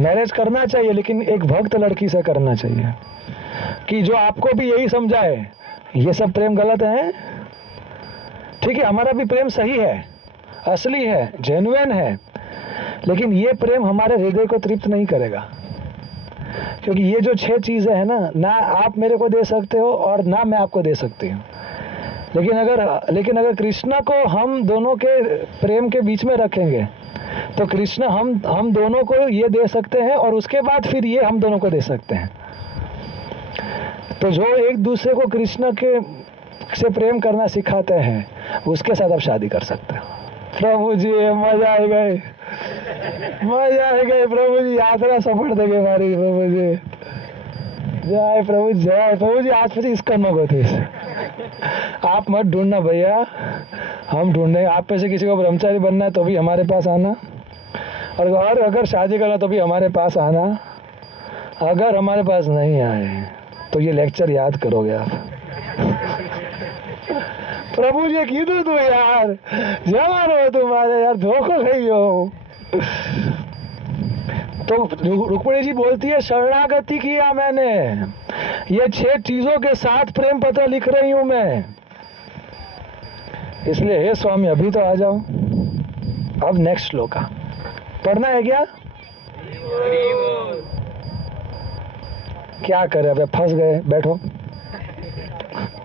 मैरिज करना चाहिए, लेकिन एक भक्त लड़की से करना चाहिए कि जो आपको भी यही समझाए ये सब प्रेम गलत है। ठीक है, हमारा भी प्रेम सही है, असली है, जेन्युइन है, लेकिन ये प्रेम हमारे हृदय को तृप्त नहीं करेगा, क्योंकि ये जो 6 चीजें हैं ना आप मेरे को दे सकते हो और ना मैं आपको दे सकती हूँ। लेकिन अगर कृष्ण को हम दोनों के प्रेम के बीच में रखेंगे तो कृष्ण हम दोनों को ये दे सकते हैं और उसके बाद फिर ये हम दोनों को दे सकते हैं। तो जो एक दूसरे को कृष्ण के से प्रेम करना सिखाते हैं उसके साथ आप शादी कर सकते हो। प्रभु जी मजा आ गए, मजा आ गए प्रभु जी, यात्रा सफल देंगे हमारी प्रभु जी। जय प्रभु, जय प्रभु जी। आज फिर इसका मगो थे, आप मत ढूंढना भैया, हम ढूंढे। आप में से किसी को ब्रह्मचारी बनना है तो भी हमारे पास आना, और अगर शादी करना तो भी हमारे पास आना। अगर हमारे पास नहीं आए तो ये लेक्चर याद करोगे आप। प्रभु जी कीधु तू यार, जवान हो तुम्हारे यार, धोखा खाई हो। तो रुक्मिणी जी बोलती है शरणागति किया मैंने, ये 6 चीजों के साथ प्रेम पत्र लिख रही हूं मैं, इसलिए हे स्वामी अभी तो आ जाओ। अब नेक्स्ट श्लोका पढ़ना है क्या? क्या करें, अब फंस गए, बैठो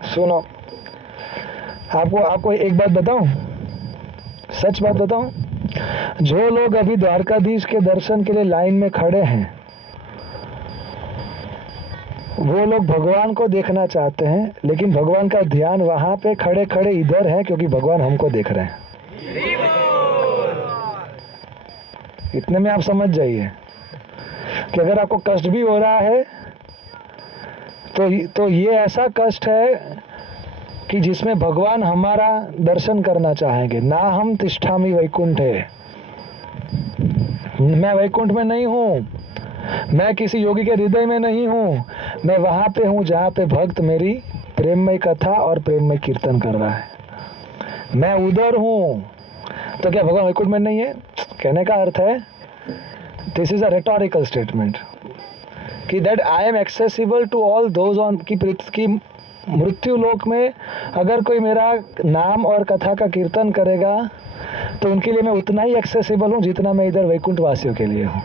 सुनो। आपको एक बात बताऊं, सच बात बताऊं, जो लोग अभी द्वारकाधीश के दर्शन के लिए लाइन में खड़े हैं वो लोग भगवान को देखना चाहते हैं, लेकिन भगवान का ध्यान वहां पे खड़े खड़े इधर है, क्योंकि भगवान हमको देख रहे हैं। इतने में आप समझ जाइए कि अगर आपको कष्ट भी हो रहा है तो ये ऐसा कष्ट है कि जिसमें भगवान हमारा दर्शन करना चाहेंगे। ना हम तिष्ठामि वैकुंठे, मैं वैकुंठ में नहीं हूँ, मैं किसी योगी के हृदय में नहीं हूँ, मैं वहां पे हूँ जहाँ पे भक्त मेरी प्रेममय कथा और प्रेममय कीर्तन कर रहा है, मैं उधर हूँ। तो क्या भगवान वैकुंठ में नहीं है? कहने का अर्थ है, this is a rhetorical statement कि that I am accessible to all those on की मृत्यु लोक में अगर कोई मेरा नाम और कथा का कीर्तन करेगा तो उनके लिए मैं उतना ही एक्सेसिबल हूँ जितना मैं इधर वैकुंठ वासियों के लिए हूँ।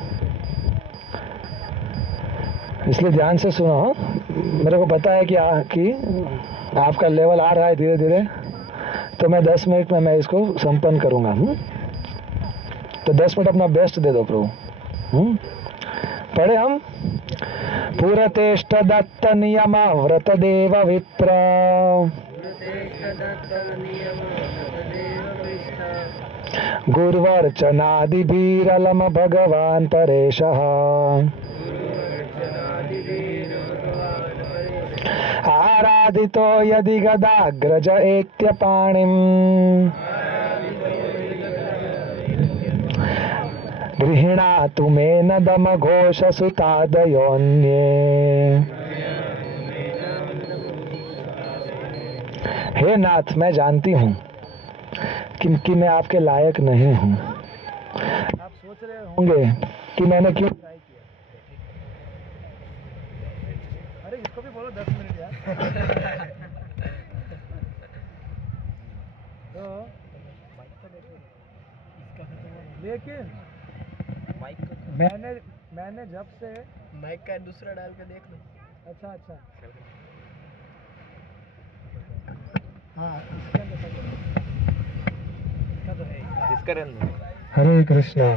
इसलिए ध्यान से सुनो, मेरे को पता है कि आपका लेवल आ रहा है धीरे धीरे, तो मैं 10 मिनट में मैं इसको संपन्न करूँगा। तो 10 मिनट अपना बेस्ट दे दो प्रभु। पढ़े हम, पुरतेष्ट दत्त नियम व्रत देव विप्र, गुर्वर्चनादिभिरलम भगवान परेशः, आराधितो यदि गदाग्रज एत्यपाणिम्, गृह्णातु मेन दम घोष सुतादयोन्ये। हे नाथ, मैं जानती हूँ कि मैं आपके लायक नहीं हूँ। आप सोच रहे होंगे कि मैंने क्यों ट्राई किया। अरे इसको भी बोलो 10 मिनट यार। तो लेकिन मैंने जब से माइक का दूसरा डाल के देख लो। अच्छा हाँ, इसका तो है, इसका रहने दो। हरे कृष्णा।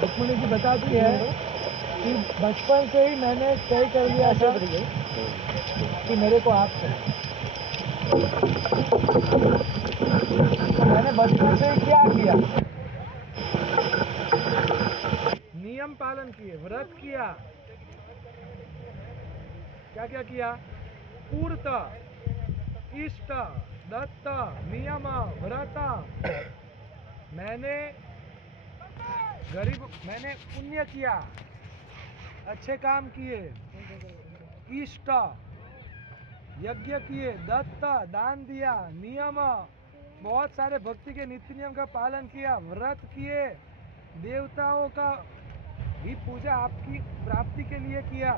रुक्मिणी जी बताती है कि बचपन से ही मैंने तय कर लिया था कि मेरे को आप चाहिए। तो मैंने बचपन से ही क्या किया, नियम पालन किए, व्रत किया। क्या क्या किया? पूर्त, इष्ट, दत्त, नियम, व्रत। मैंने पुण्य किया, अच्छे काम किए, इष्ट यज्ञ किए, दत्त दान दिया, नियम बहुत सारे भक्ति के नीति नियम का पालन किया, व्रत किए, देवताओं का भी पूजा आपकी प्राप्ति के लिए किया,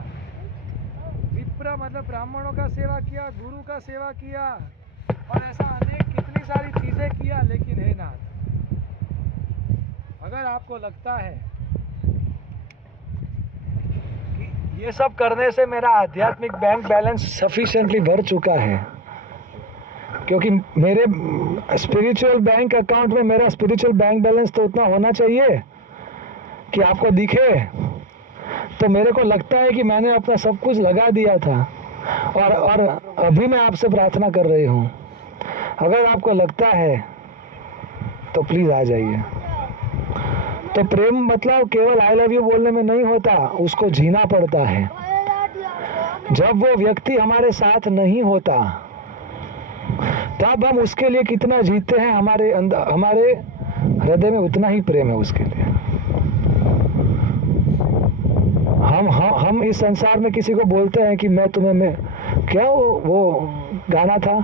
विप्र मतलब ब्राह्मणों का सेवा किया, गुरु का सेवा किया, और ऐसा अनेक कितनी सारी चीजें किया। लेकिन हे नाथ, अगर आपको लगता है कि ये सब करने से मेरा आध्यात्मिक बैंक बैलेंस सफिशिएंटली भर चुका है, क्योंकि मेरे स्पिरिचुअल बैंक अकाउंट में मेरा स्पिरिचुअल बैंक बैलेंस तो उतना होना चाहिए कि आपको दिखे, तो मेरे को लगता है कि मैंने अपना सब कुछ लगा दिया था, और अभी मैं आपसे प्रार्थना कर रही हूँ, अगर आपको लगता है तो प्लीज आ जाइए। तो प्रेम मतलब केवल आई लव यू बोलने में नहीं होता, उसको जीना पड़ता है। जब वो व्यक्ति हमारे साथ नहीं होता तब हम उसके लिए कितना जीते हैं, हमारे अंदर, हमारे हृदय में उतना ही प्रेम है उसके लिए। हम इस संसार में किसी को बोलते हैं कि मैं तुम्हें क्या वो गाना था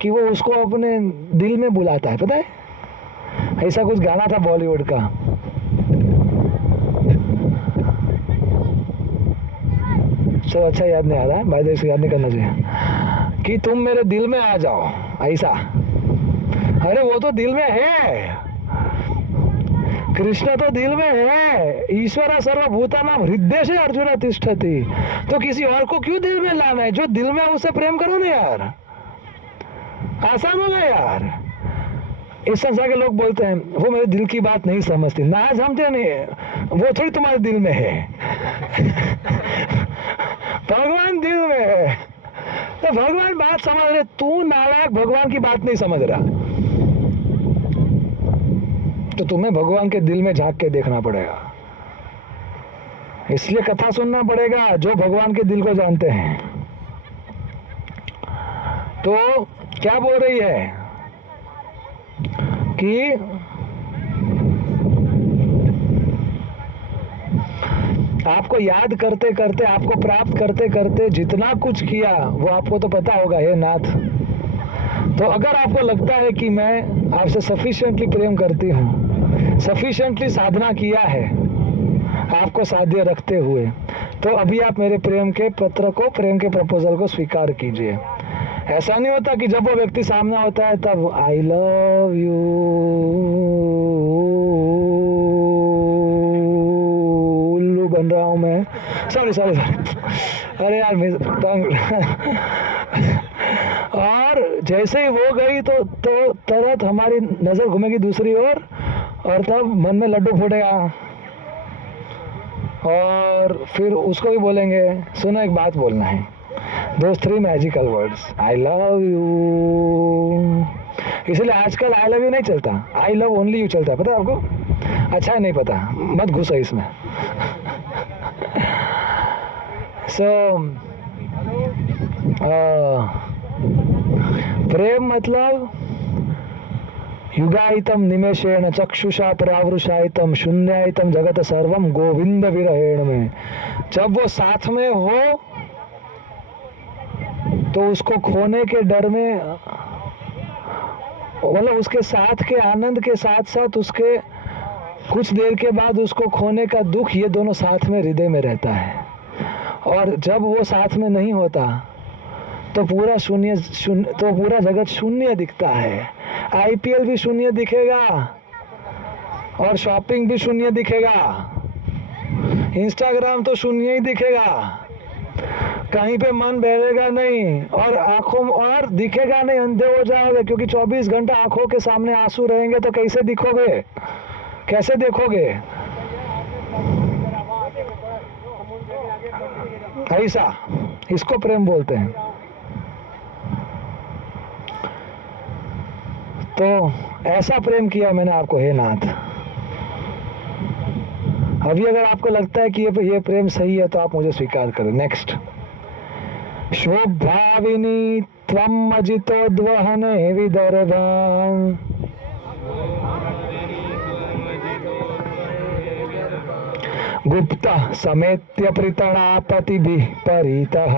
कि वो उसको अपने दिल में बुलाता है, पता है? ऐसा कुछ गाना था बॉलीवुड का। चलो अच्छा याद नहीं आ रहा है, भाई इसको याद नहीं करना चाहिए कि तुम मेरे दिल में आ जाओ, ऐसा। अरे वो तो दिल में है, कृष्ण तो दिल में है। ईश्वर सर्वभूतानां हृदय अर्जुन तिष्ठति। तो किसी और को क्यों दिल में लाना है? जो दिल में है उससे प्रेम करो ना यार, आसान होगा यार। इस संसार के लोग बोलते हैं वो मेरे दिल की बात नहीं समझती, ना समझते नहीं, वो थोड़ी तुम्हारे दिल में है। भगवान दिल में है, तो भगवान बात समझ रहे, तू नालायक भगवान की बात नहीं समझ रहा। तो तुम्हें भगवान के दिल में झांक के देखना पड़ेगा, इसलिए कथा सुनना पड़ेगा जो भगवान के दिल को जानते हैं। तो क्या बोल रही है कि आपको याद करते करते, आपको प्राप्त करते करते जितना कुछ किया वो आपको तो पता होगा हे नाथ। तो अगर आपको लगता है कि मैं आपसे सफिशिएंटली प्रेम करती हूँ, सफिशिएंटली साधना किया है आपको साध्य रखते हुए, तो अभी आप मेरे प्रेम के पत्र को, प्रेम के प्रपोजल को स्वीकार कीजिए। ऐसा नहीं होता कि जब वो व्यक्ति सामने होता है तब आई लव यू उल्लू बन रहा हूँ मैं, सॉरी, अरे यार और जैसे ही वो गई तो तुरंत हमारी नजर घूमेगी दूसरी ओर, और तब मन में लड्डू फूटेगा, और फिर उसको भी बोलेंगे सुनो एक बात बोलना है, those 3 magical words, I love you. इसलिए आजकल आई लव यू नहीं चलता, आई लव ओनली यू चलता है, पता है आपको? अच्छा है, नहीं पता मत घुसो इसमें। प्रेम मतलब युगायितम निमेषेण चक्षुषा परावृषायितम शून्यायितम जगत सर्वम गोविंद विरहेण में। जब वो साथ में हो तो उसको खोने के डर में, मतलब उसके साथ के आनंद के साथ साथ उसके कुछ देर के बाद उसको खोने का दुख, ये दोनों साथ में हृदय में रहता है। और जब वो साथ में नहीं होता तो पूरा शून्य, तो पूरा जगत शून्य दिखता है। आईपीएल भी शून्य दिखेगा और शॉपिंग भी शून्य दिखेगा, इंस्टाग्राम तो शून्य ही दिखेगा, कहीं पे मन बहरेगा नहीं, और आंखों और दिखेगा नहीं, अंधे हो जाओगे, क्योंकि 24 घंटा आंखों के सामने आंसू रहेंगे तो कैसे दिखोगे, कैसे देखोगे? ऐसा, इसको प्रेम बोलते हैं। तो ऐसा प्रेम किया मैंने आपको हे नाथ। अभी अगर आपको लगता है कि ये प्रेम सही है तो आप मुझे स्वीकार करें। नेक्स्ट, शोभाविनी त्वम अजितोद्वहने विदर्भान् गुप्ता समेत्य पृतनापतिभिः परितः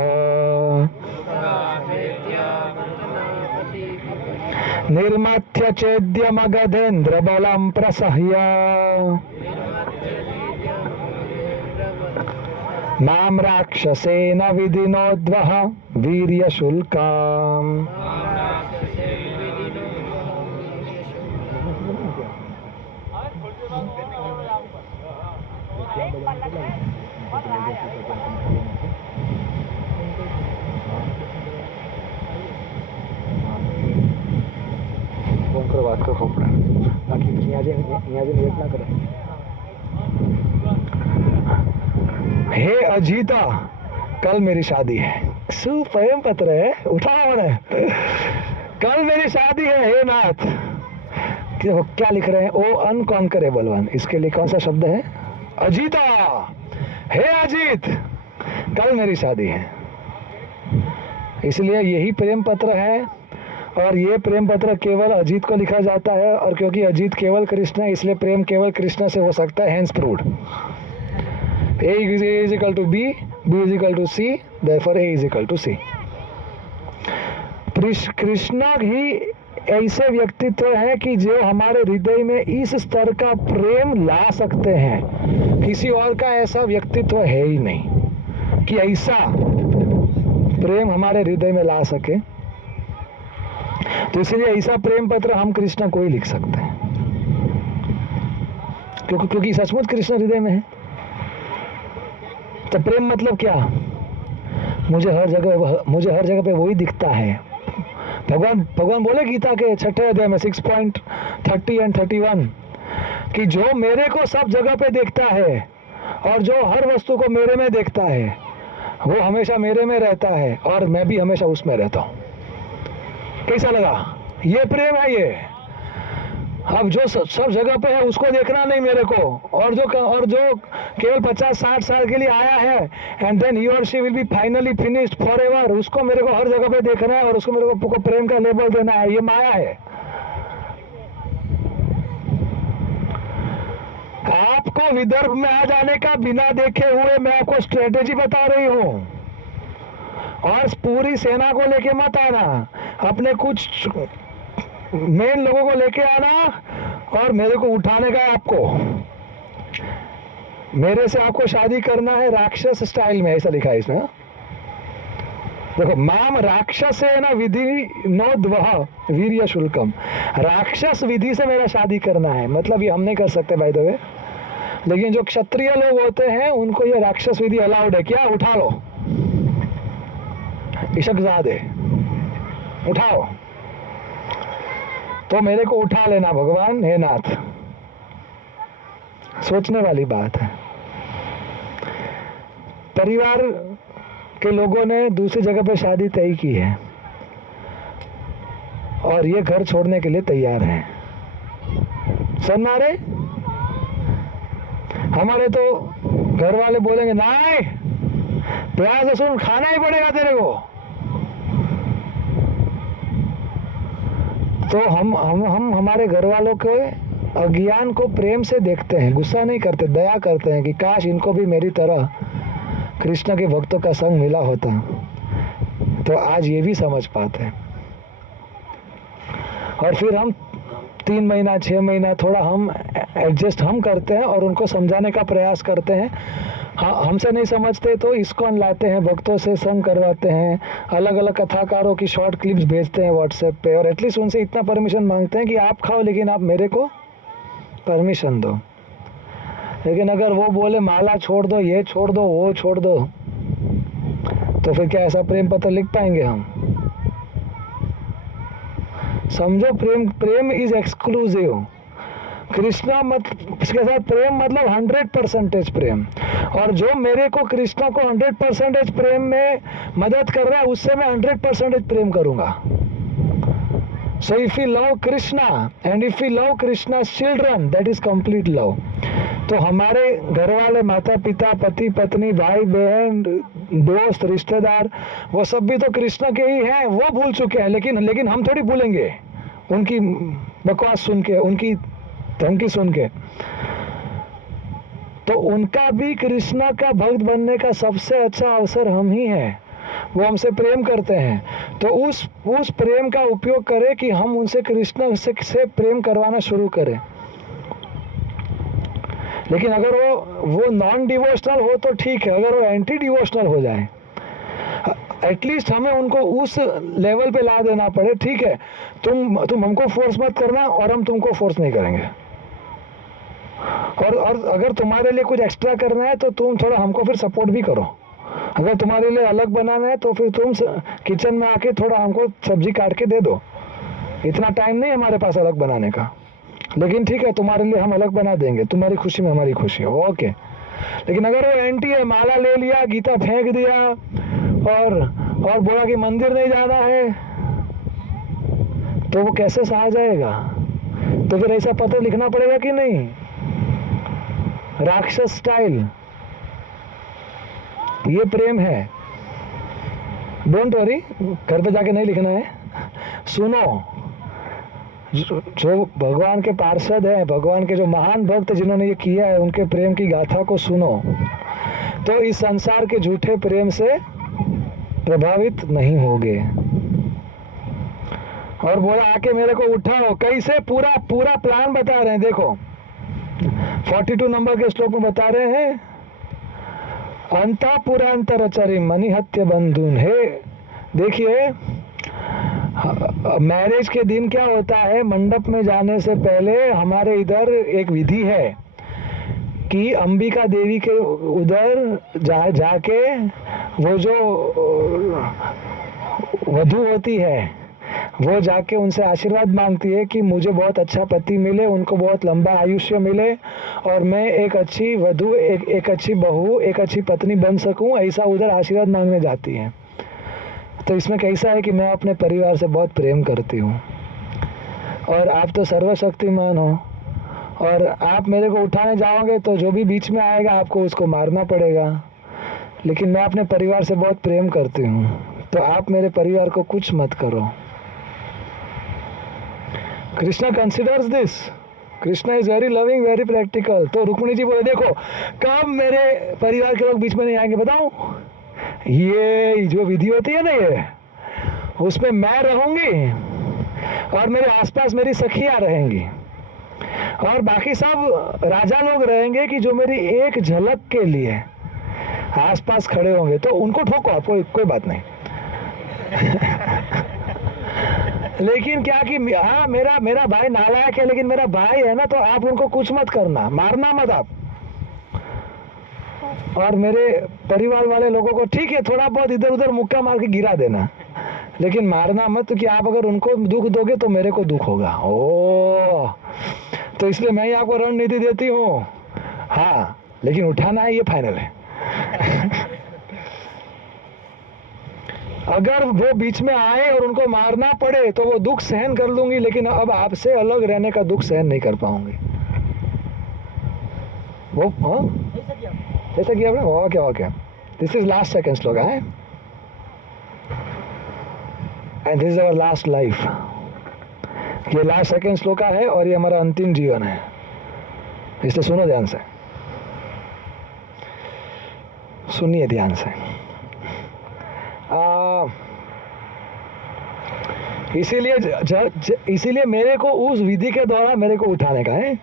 निर्माथ्य चेद्यमगधेन्द्र बलं प्रसह्य मां राक्षसेन विधिनोद्वह वीर्यशुल्काम्। बात करो बाकी यहाँ लेट ना करें। हे अजीता, कल मेरी शादी है। सुप्रेम पत्र है, उठाओ ने। कल मेरी शादी है हे नाथ। क्या लिख रहे हैं? ओ अनकॉन्करेबल वन, इसके लिए कौन सा शब्द है? अजीता, हे अजीत, कल मेरी शादी है। इसलिए यही प्रेम पत्र है, और ये प्रेम पत्र केवल अजीत को लिखा जाता है, और क्योंकि अजीत केवल कृष्ण है इसलिए प्रेम केवल कृष्ण से हो सकता है। Hence proved A is equal to B, B is equal to C, therefore A is equal to C. Krishna ही ऐसे व्यक्तित्व है कि जो हमारे हृदय में इस स्तर का प्रेम ला सकते हैं। किसी और का ऐसा व्यक्तित्व है ही नहीं कि ऐसा प्रेम हमारे हृदय में ला सके। तो इसलिए ऐसा प्रेम पत्र हम कृष्ण को ही लिख सकते हैं, क्योंकि सचमुच कृष्ण हृदय में है। तो प्रेम मतलब क्या? मुझे हर जगह पे वही दिखता है। भगवान बोले गीता के 6 अध्याय में 6.30 and 31 कि जो मेरे को सब जगह पे देखता है और जो हर वस्तु को मेरे में देखता है वो हमेशा मेरे में रहता है और मैं भी हमेशा उसमें रहता हूँ। कैसा लगा? ये प्रेम है ये। अब जो सब जगह पे है उसको देखना नहीं मेरे को, और जो केवल 50-60 साल के लिए आया है एंड देन ही और she will be finally finished forever, उसको मेरे को हर जगह पे देखना है और उसको मेरे को प्रेम का लेबल देना है। ये माया है। आपको विदर्भ में आ जाने का बिना देखे हुए मैं आपको स्ट्रेटेजी बता रही हूँ, और पूरी सेना को लेके मत आना, अपने कुछ मेन लोगों को लेके आना और मेरे को उठाने का है। आपको मेरे से आपको शादी करना है राक्षस स्टाइल में, ऐसा लिखा है इसमें। देखो, माम राक्षसेन विधि नोद्वह वीर्य शुल्कम, राक्षस विधि से मेरा शादी करना है। मतलब ये हम नहीं कर सकते बाय द वे, लेकिन जो क्षत्रिय लोग होते हैं उनको ये राक्षस विधि अलाउड है। क्या? उठा लो, इशकजादे उठाओ। तो मेरे को उठा लेना भगवान, हे नाथ। सोचने वाली बात है। परिवार के लोगों ने दूसरी जगह पे शादी तय की है और ये घर छोड़ने के लिए तैयार हैं। सुन मारे, हमारे तो घर वाले बोलेंगे नहीं, प्याज लहसुन खाना ही पड़ेगा तेरे को। तो हम हमारे घर वालों के अज्ञान को प्रेम से देखते हैं, गुस्सा नहीं करते, दया करते हैं कि काश इनको भी मेरी तरह कृष्ण के भक्तों का संग मिला होता। तो आज ये भी समझ पाते हैं। और फिर हम 3 महीना 6 महीना थोड़ा हम एडजस्ट हम करते हैं और उनको समझाने का प्रयास करते हैं। हाँ, हमसे नहीं समझते तो इस्कॉन लाते हैं, भक्तों से संग करवाते हैं, अलग अलग कथाकारों की शॉर्ट क्लिप्स भेजते हैं व्हाट्सएप पे, और एटलीस्ट उनसे इतना परमिशन मांगते हैं कि आप खाओ लेकिन आप मेरे को परमिशन दो। लेकिन अगर वो बोले माला छोड़ दो, ये छोड़ दो, वो छोड़ दो, तो फिर क्या ऐसा प्रेम पत्र लिख पाएंगे हम? समझो, प्रेम इज एक्सक्लूसिव। कृष्णा के साथ प्रेम मतलब 100% प्रेम, और जो मेरे को कृष्णा को 100% प्रेम में मदद कर रहा है उससे मैं 100% प्रेम करूंगा। So if we love Krishna and if we love Krishna's children, that is complete love. तो हमारे घर वाले, माता पिता, पति पत्नी, भाई बहन, दोस्त, रिश्तेदार, वो सब भी तो कृष्ण के ही हैं। वो भूल चुके हैं, लेकिन हम थोड़ी भूलेंगे उनकी बकवास सुन के, उनकी धमकी सुन के। तो उनका भी कृष्ण का भक्त बनने का सबसे अच्छा अवसर हम ही हैं। वो हमसे प्रेम करते हैं, तो उस प्रेम का उपयोग करें कि हम उनसे कृष्ण से प्रेम करवाना शुरू करें। लेकिन अगर वो नॉन डिवोशनल हो तो ठीक है, अगर वो एंटी डिवोशनल हो जाए, एटलीस्ट हमें उनको उस लेवल पे ला देना पड़े, ठीक है तुम हमको फोर्स मत करना और हम तुमको फोर्स नहीं करेंगे, और अगर तुम्हारे लिए कुछ एक्स्ट्रा करना है तो तुम थोड़ा हमको फिर सपोर्ट भी करो। अगर तुम्हारे लिए अलग बनाना है तो फिर तुम किचन में आके थोड़ा हमको सब्जी काट के दे दो, इतना टाइम नहीं हमारे पास अलग बनाने का, लेकिन ठीक है तुम्हारे लिए हम अलग बना देंगे, तुम्हारी खुशी में हमारी खुशी है, ओके। लेकिन अगर वो एंटी है, माला ले लिया, गीता फेंक दिया और बोला कि मंदिर नहीं जाना है, तो वो कैसे सहा जाएगा? तो फिर ऐसा पत्र लिखना पड़ेगा कि नहीं, राक्षस स्टाइल। ये प्रेम है। डोंट वरी, घर पे जाके नहीं लिखना है। सुनो, जो भगवान के पार्षद हैं, भगवान के जो महान भक्त जिन्होंने ये किया है, उनके प्रेम की गाथा को सुनो, तो इस संसार के झूठे प्रेम से प्रभावित नहीं होगे। और बोला आके मेरे को उठाओ, कैसे पूरा प्लान बता रहे हैं। देखो 42 नंबर के श्लोक में बता रहे हैं, अंतःपुरांतरचरी मनिहत्य बंधुन। हे देखिए, मैरिज के दिन क्या होता है, मंडप में जाने से पहले हमारे इधर एक विधि है कि अंबिका देवी के उधर जाके वो जो वधू होती है वो जाके उनसे आशीर्वाद मांगती है कि मुझे बहुत अच्छा पति मिले, उनको बहुत लंबा आयुष्य मिले और मैं एक अच्छी वधू, एक अच्छी बहू, एक अच्छी पत्नी बन सकूं, ऐसा उधर आशीर्वाद मांगने जाती है। तो इसमें कैसा है कि मैं अपने परिवार से बहुत प्रेम करती हूँ और आप तो सर्वशक्तिमान हो, और आप मेरे को उठाने जाओगे तो जो भी बीच में आएगा आपको उसको मारना पड़ेगा, लेकिन मैं अपने परिवार से बहुत प्रेम करती हूँ, तो आप मेरे परिवार को कुछ मत करो। Krishna considers this, Krishna is very loving, very practical. तो रुक्मिणी जी बोले देखो कब मेरे परिवार के लोग बीच में नहीं आएंगे बताओ, ये जो विधि होती है ना, ये उसमें मैं रहूंगी और मेरे आसपास मेरी सखियां रहेंगी और बाकी सब राजा लोग रहेंगे कि जो मेरी एक झलक के लिए आसपास खड़े होंगे, तो उनको ठोको आप, कोई बात नहीं। लेकिन क्या कि हाँ मेरा भाई नालायक है, लेकिन मेरा भाई है ना, तो आप उनको कुछ मत करना, मारना मत आप। और मेरे परिवार वाले लोगों को ठीक है थोड़ा बहुत इधर उधर मुक्का मार के गिरा देना, लेकिन मारना मत, कि आप अगर उनको दुख दोगे तो मेरे को दुख होगा। ओ, तो इसलिए मैं ही आपको रणनीति देती हूँ, हाँ, लेकिन उठाना है ये फाइनल है। अगर वो बीच में आए और उनको मारना पड़े तो वो दुख सहन कर लूंगी, लेकिन अब आपसे अलग रहने का दुख सहन नहीं कर पाऊंगी। वो ऐसा किया आपने, okay. This is last second श्लोक है, and this is our last life. ये लास्ट सेकंड श्लोक है और ये हमारा अंतिम जीवन है, इसलिए सुनो ध्यान से, सुनिए ध्यान से। इसीलिए मेरे को उस विधि के द्वारा मेरे को उठाने का है।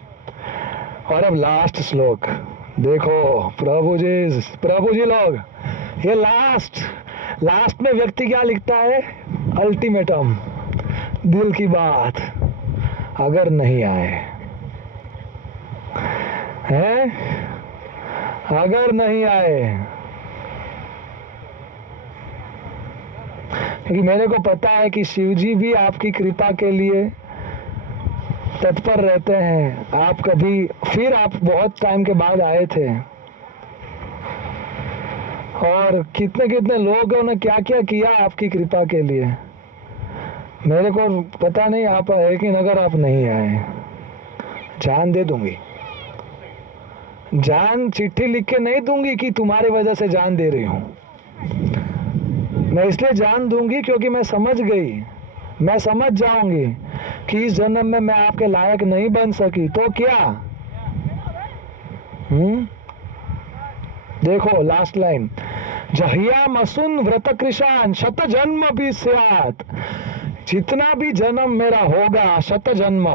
और अब लास्ट श्लोक देखो, प्रभु जी लोग, ये लास्ट में व्यक्ति क्या लिखता है, अल्टीमेटम, दिल की बात, अगर नहीं आए हैं, अगर नहीं आए, क्योंकि मेरे को पता है कि शिव जी भी आपकी कृपा के लिए तत्पर रहते हैं। आप बहुत टाइम के बाद आए थे और कितने लोगों ने क्या क्या किया आपकी कृपा के लिए, मेरे को पता नहीं आप, लेकिन अगर आप नहीं आए, जान दे दूंगी, जान चिट्ठी लिख के नहीं दूंगी कि तुम्हारी वजह से जान दे रही हूं, मैं इसलिए जान दूंगी क्योंकि मैं समझ जाऊंगी कि इस जन्म में मैं आपके लायक नहीं बन सकी, तो क्या। देखो लास्ट लाइन, जहियाम असुन व्रत कृशान शत जन्म भी स्यात्, जितना भी जन्म मेरा होगा, शत जन्म,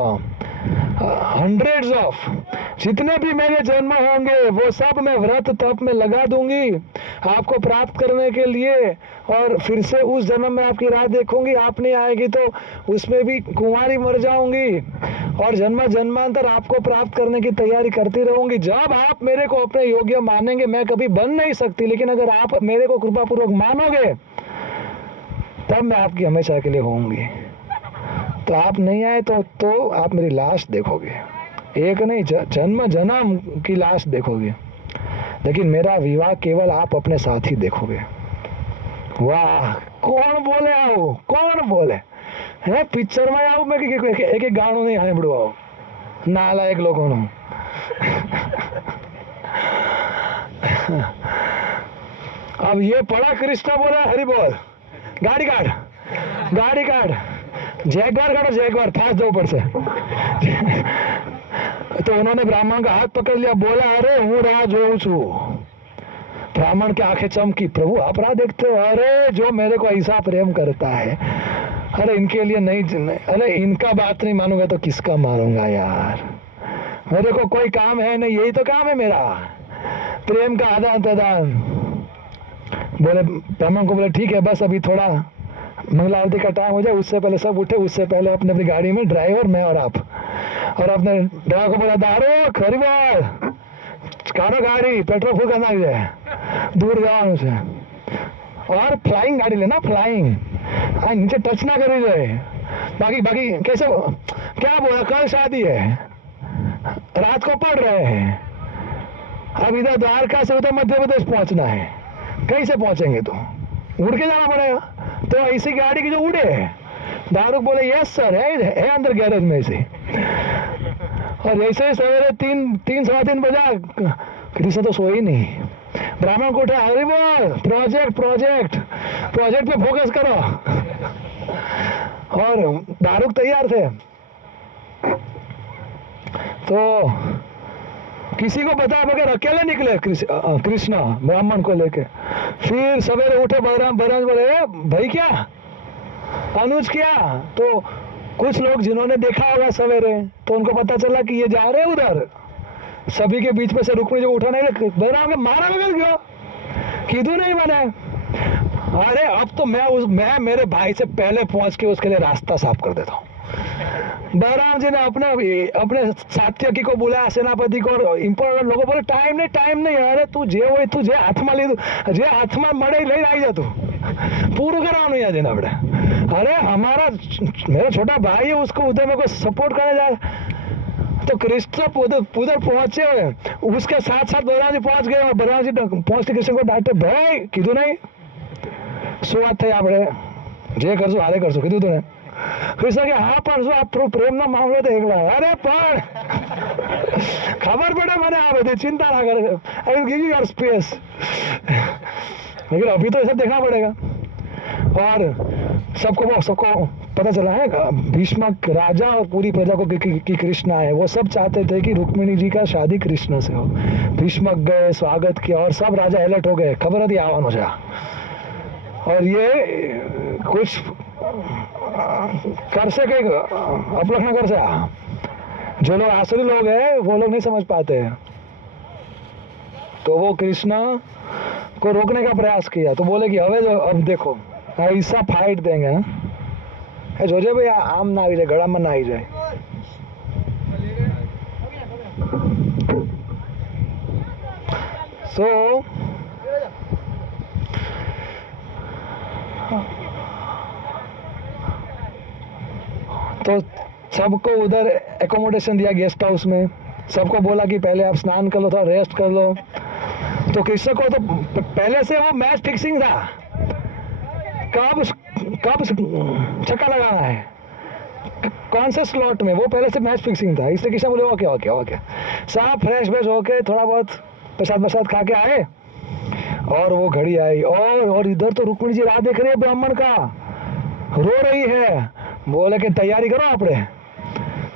हंड्रेड्स ऑफ, जितने भी मेरे जन्म होंगे वो सब मैं व्रत तप में लगा दूंगी आपको प्राप्त करने के लिए। और फिर से उस जन्म में आपकी राह देखूंगी, आप नहीं आएगी तो उसमें भी कुंवारी मर जाऊंगी और जन्म जन्मांतर आपको प्राप्त करने की तैयारी करती रहूंगी। जब आप मेरे को अपने योग्य मानेंगे, मैं कभी बन नहीं सकती, लेकिन अगर आप मेरे को कृपापूर्वक मानोगे तब मैं आपकी हमेशा के लिए होंगी। तो आप नहीं आए तो आप मेरी लाश देखोगे, एक नहीं जन्म जन्म की लाश देखोगे, लेकिन मेरा विवाह केवल आप अपने साथ ही देखोगे। वाह, कौन बोले आओ, कौन बोले है पिक्चर में आओ, मैं एक एक गाणो नहीं सांभळ्યું आओ नालायक लोगों। अब ये पड़ा कृष्ण बोला हरि बोल, गाड़ी काट, गाड़ी काट, जैगवार काटो, जैगवार फास्ट दो ऊपर से। तो उन्होंने ब्राह्मण का हाथ पकड़ लिया, बोला अरे हूँ राह जोऊं छू। ब्राह्मण की आंखें चमकी, प्रभु आप राह देखते हो? अरे जो मेरे को ऐसा प्रेम करता है, अरे इनके लिए नहीं, अरे इनका बात नहीं मानूंगा तो किसका मानूंगा यार, मेरे को कोई काम है नहीं, यही तो काम है मेरा, प्रेम का आदान प्रदान। बोले ब्राह्मण को, बोले ठीक है बस अभी थोड़ा मंगला आरती का टाइम हो जाए, उससे पहले सब उठे, उससे पहले अपने अपनी गाड़ी में ड्राइवर मैं और आप, और अपने ड्राइवर को बोला दारू खरी बोल कारो गाड़ी पेट्रोल फुल करना है, दूर जाओ से, और फ्लाइंग गाड़ी लेना, फ्लाइंग, नीचे टच ना करी जाए। बाकी बाकी कैसे क्या बोला, कल शादी है, रात को पढ़ रहे हैं, अब इधर द्वारका से उधर मध्य प्रदेश पहुंचना है, कैसे पहुंचेंगे? तो उड़ के जाना पड़ेगा। तो ऐसी गाड़ी की जो उड़े, दारुक बोले यस सर, है अंदर गैरेज में ऐसे। और ऐसे ही सवेरे 3-3:15 बजा, कृष्ण तो सोए ही नहीं, ब्राह्मण को उठा, अरे बोल प्रोजेक्ट प्रोजेक्ट प्रोजेक्ट पे फोकस करो। और दारुक तैयार थे, तो किसी को बता बगैर अकेले निकले कृष्णा ब्राह्मण को लेके। फिर सवेरे उठे, बलराम बोले भाई क्या, अनुज क्या? तो कुछ लोग जिन्होंने देखा होगा सवेरे, तो उनको पता चला कि ये जा रहे हैं उधर, सभी के बीच में से रुक्मिणी जो उठा नहीं, बलराम के मारा बगल गया, कीधु नहीं बने। अरे अब तो मैं मेरे भाई से पहले पहुंच के उसके लिए रास्ता साफ कर देता हूँ। बलराम जी ने अपने सात्यकी को बुलाया, सेनापति को, और इंपोर्टेंट लोगों बोले टाइम नहीं, अरे तू जे हाथમાં લીધું, જે હાથમાં મળે લઈને આવી જા, તું પૂરું કરવાનું યાદ એને આપણે। अरे मेरा छोटा भाई है, उसको उधर मेरे को सपोर्ट करने जाए। तो कृष्ण उधर पहुंचे हुए, उसके साथ साथ बलराम जी पहुंच गए, और बलराम जी पहुंच के कृष्ण को डांटे, भाई कीधु नहीं શું વાત થઈ, આપણે જે કરશું હારે કરશું, કીધું તું ને? कृष्ण के हाँ पण શું આ પ્રેમ નો મામલો તો એકલા, અરે પણ ખબર પડે મને આ બધી, चिंता ना करे, I will give you your space, लेकिन अभी तो ये सब देखना पड़ेगा। और सबको पता चला है, भीष्मक राजा और पूरी प्रजा को कि कृष्ण आए, वो सब चाहते थे कि रुक्मिणी जी का शादी कृष्ण से हो। भीष्मक गए, स्वागत किया, और सब राजा अलर्ट हो गए, खबर थी आवन हो जा। और ये कुछ कर से कहीं अपलक्षण कर से, जो लोग आसुरी लोग हैं वो लोग नहीं समझ पाते हैं, तो वो कृष्ण को रोकने का प्रयास किया। तो बोले कि अब देखो ऐसा फाइट देंगे ना, जोजे भाई आम ना आई जाए, गड़ा में ना आई जाए। सो तो सबको उधर एकोमोडेशन दिया गेस्ट हाउस में, सबको बोला कि पहले आप स्नान कर लो, थोड़ा रेस्ट कर लो। तो कृष्ण को तो पहले से वो मैच फिक्सिंग था, कब छक्का लगाना है, कौन से स्लॉट में, वो पहले से मैच फिक्सिंग था। इसलिए कृष्ण बोले ओके साफ फ्रेश होके थोड़ा बहुत प्रसाद खा के आए, और वो घड़ी आई, और इधर तो रुक्मिणी जी राह देख रही है, ब्राह्मण का रो रही है। बोले कि तैयारी करो आपने,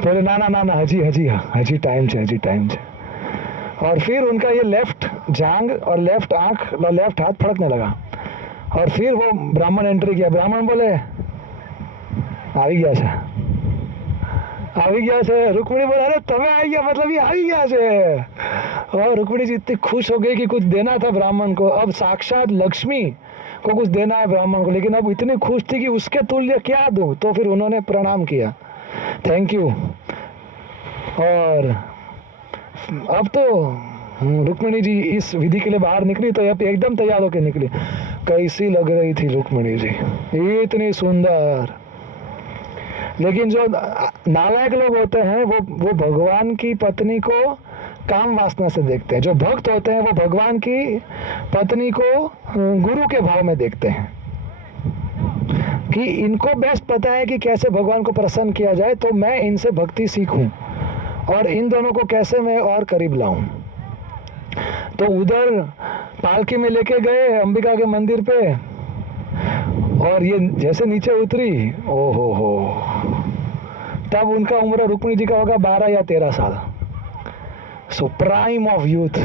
बोले ना हजी टाइम છે। और फिर उनका ये लेफ्ट जांग और लेफ्ट आंख और लेफ्ट हाथ फड़कने लगा और फिर वो ब्राह्मण एंट्री किया। ब्राह्मण बोले આવી ગયા છે, આવી ગયા છે। रुक्मिणी बोला अरे तुम्हें आई गया मतलब ये आई गया છે। और रुक्मिणी जी इतनी खुश हो गई कि कुछ देना था ब्राह्मण को। अब साक्षात लक्ष्मी को कुछ देना है ब्राह्मण को, लेकिन अब इतनी खुश थी कि उसके तुल्य क्या दूं। तो फिर उन्होंने प्रणाम किया, थैंक यू। और अब तो रुक्मिणी जी इस विधि के लिए बाहर निकली तो अब एकदम तैयार होकर निकली। कैसी लग रही थी रुक्मिणी जी, इतनी सुंदर। लेकिन जो नालायक लोग होते हैं वो भगवान की पत्नी को काम वासना से देखते हैं। जो भक्त होते हैं वो भगवान की पत्नी को गुरु के भाव में देखते हैं कि इनको बेस्ट पता है कि कैसे भगवान को प्रसन्न किया जाए, तो मैं इनसे भक्ति सीखूं और इन दोनों को कैसे मैं और करीब लाऊं। तो उधर पालकी में लेके गए अंबिका के मंदिर पे, और ये जैसे नीचे उतरी, ओ हो, तब उनका उम्र रुक्मिणी जी का होगा 12 या 13 साल। So prime of youth.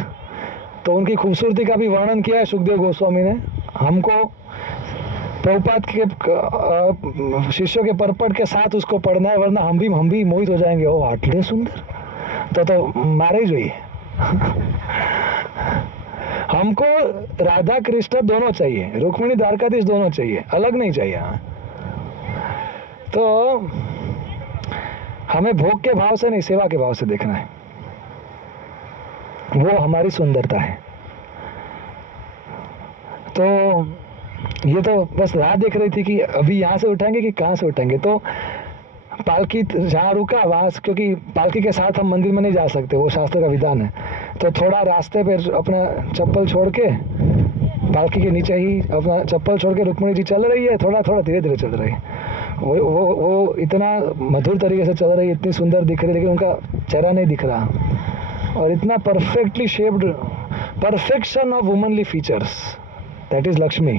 तो उनकी खूबसूरती का भी वर्णन किया है सुखदेव गोस्वामी ने। हमको प्रभुपाद के शिष्यों के परपट के साथ उसको पढ़ना है, वरना हम भी मोहित हो जाएंगे। ओ आटले सुंदर तो मारे ही જોઈએ। हमको राधा कृष्ण दोनों चाहिए, रुक्मिणी द्वारकाधीश दोनों चाहिए, अलग नहीं चाहिए। तो हमें भोग के भाव से नहीं, सेवा के भाव से देखना है, वो हमारी सुंदरता है। तो ये तो बस राह देख रही थी कि अभी यहाँ से उठाएंगे कि कहाँ से उठाएंगे। तो पालकी जहाँ रुका वहाँ, क्योंकि पालकी के साथ हम मंदिर में नहीं जा सकते, वो शास्त्र का विधान है। तो थोड़ा रास्ते पे अपना चप्पल छोड़ के, पालकी के नीचे ही अपना चप्पल छोड़ के रुक्मिणी जी चल रही है, थोड़ा थोड़ा धीरे धीरे चल रही है। वो इतना मधुर तरीके से चल रही है, इतनी सुंदर दिख रही है, लेकिन उनका चेहरा नहीं दिख रहा। और इतना perfectly shaped, perfection of womanly features, that is Lakshmi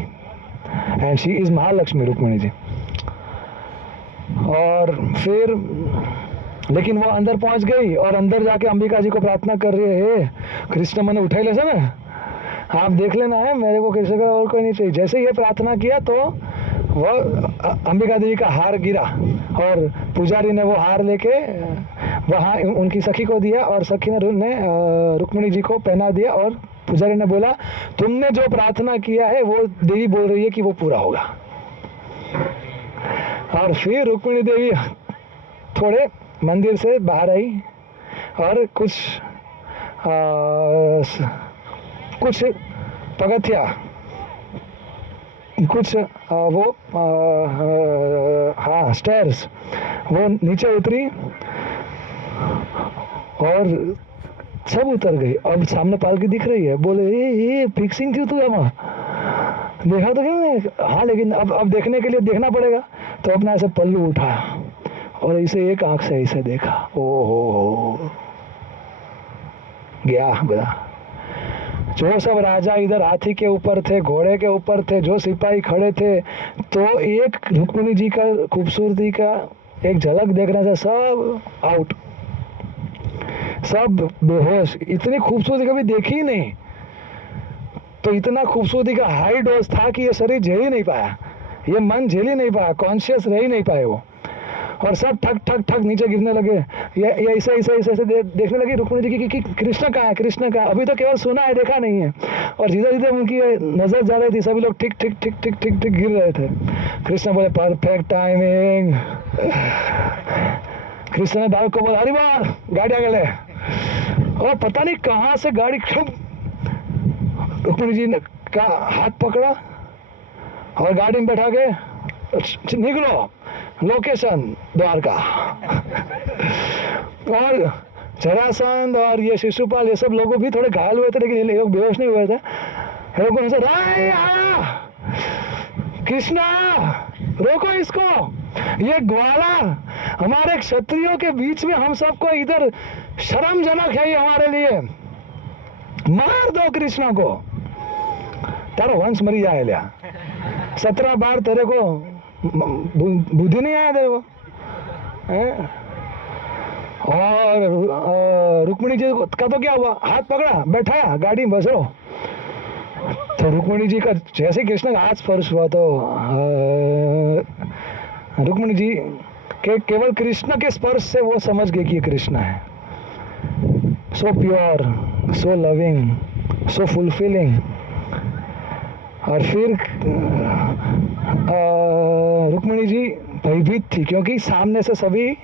and she is Mahalakshmi Rukmini ji. और फिर लेकिन वो अंदर पहुंच गई और अंदर जाके अंबिका जी को प्रार्थना कर रही है, कृष्ण मैंने उठाई ले ना, आप देख लेना है, मेरे को कृष्ण का और कोई नहीं चाहिए। जैसे ये प्रार्थना किया तो वह अंबिका देवी का हार गिरा और पुजारी ने वो हार लेके वहाँ उनकी सखी को दिया और सखी ने रुक्मिणी जी को पहना दिया। और पुजारी ने बोला तुमने जो प्रार्थना किया है वो देवी बोल रही है कि वो पूरा होगा। और फिर रुक्मिणी देवी थोड़े मंदिर से बाहर आई और कुछ पगथिया, कुछ हाँ स्टेयर्स, वो नीचे उतरी और सब उतर गई। अब सामने पालकी दिख रही है, बोले ये फिक्सिंग थी तू यहाँ देखा तो क्या? हाँ, लेकिन अब देखने के लिए देखना पड़ेगा। तो अपना ऐसे पल्लू उठाया और इसे एक आंख से ऐसे देखा, ओ हो गया बड़ा। जो सब राजा इधर हाथी के ऊपर थे, घोड़े के ऊपर थे, जो सिपाही खड़े थे, तो एक रुक्मिणी जी का खूबसूरती का एक झलक देखने से सब आउट, सब बेहोश। इतनी खूबसूरती कभी देखी ही नहीं। तो इतना खूबसूरती का हाई डोज था कि ये शरीर झेल ही नहीं पाया, ये मन झेल ही नहीं पाया, कॉन्शियस रह ही नहीं पाए वो। और सब ठक ठक ठक नीचे गिरने लगे। ये ऐसे ऐसे ऐसे ऐसे देखने लगी रुक्मिणी जी कि कृष्ण कहाँ है, कृष्ण कहाँ? अभी तो केवल सुना है, देखा नहीं है। और धीरे धीरे उनकी नजर जा रही थी, सभी लोग ठीक ठीक ठीक ठीक ठीक ठीक गिर रहे थे। कृष्ण बोले परफेक्ट टाइमिंग। कृष्ण ने बालक को बोला अरे वाह गाड़ी आगे ले। और पता नहीं कहाँ से गाड़ी रुक्मिणी जी ने का हाथ पकड़ा और गाड़ी में बैठा के निकलो, लोकेशन द्वारका। और जरासंध और ये शिशुपाल ये सब लोगों भी थोड़े घायल हुए थे, लेकिन ये लोग बेहोश नहीं हुए थे। लोगों से कृष्णा रोको इसको, ये ग्वाला हमारे क्षत्रियों के बीच में हम सबको इधर शर्मजनक है ये हमारे लिए, मार दो कृष्णा को। तारो वंश मरी जाए लिया, 17 बार तेरे को बुद्धि नहीं आया तेरे को। और रुक्मिणी जी का तो क्या हुआ, हाथ पकड़ा, बैठाया, गाड़ी में बसो। तो रुक्मिणी जी का जैसे कृष्ण का हाथ स्पर्श हुआ तो रुक्मिणी जी के केवल कृष्ण के स्पर्श से वो समझ गए कि ये कृष्ण है। So pure, so loving, so fulfilling. और फिर रुक्मिणी जी भयभीत थी क्योंकि सामने से सभी,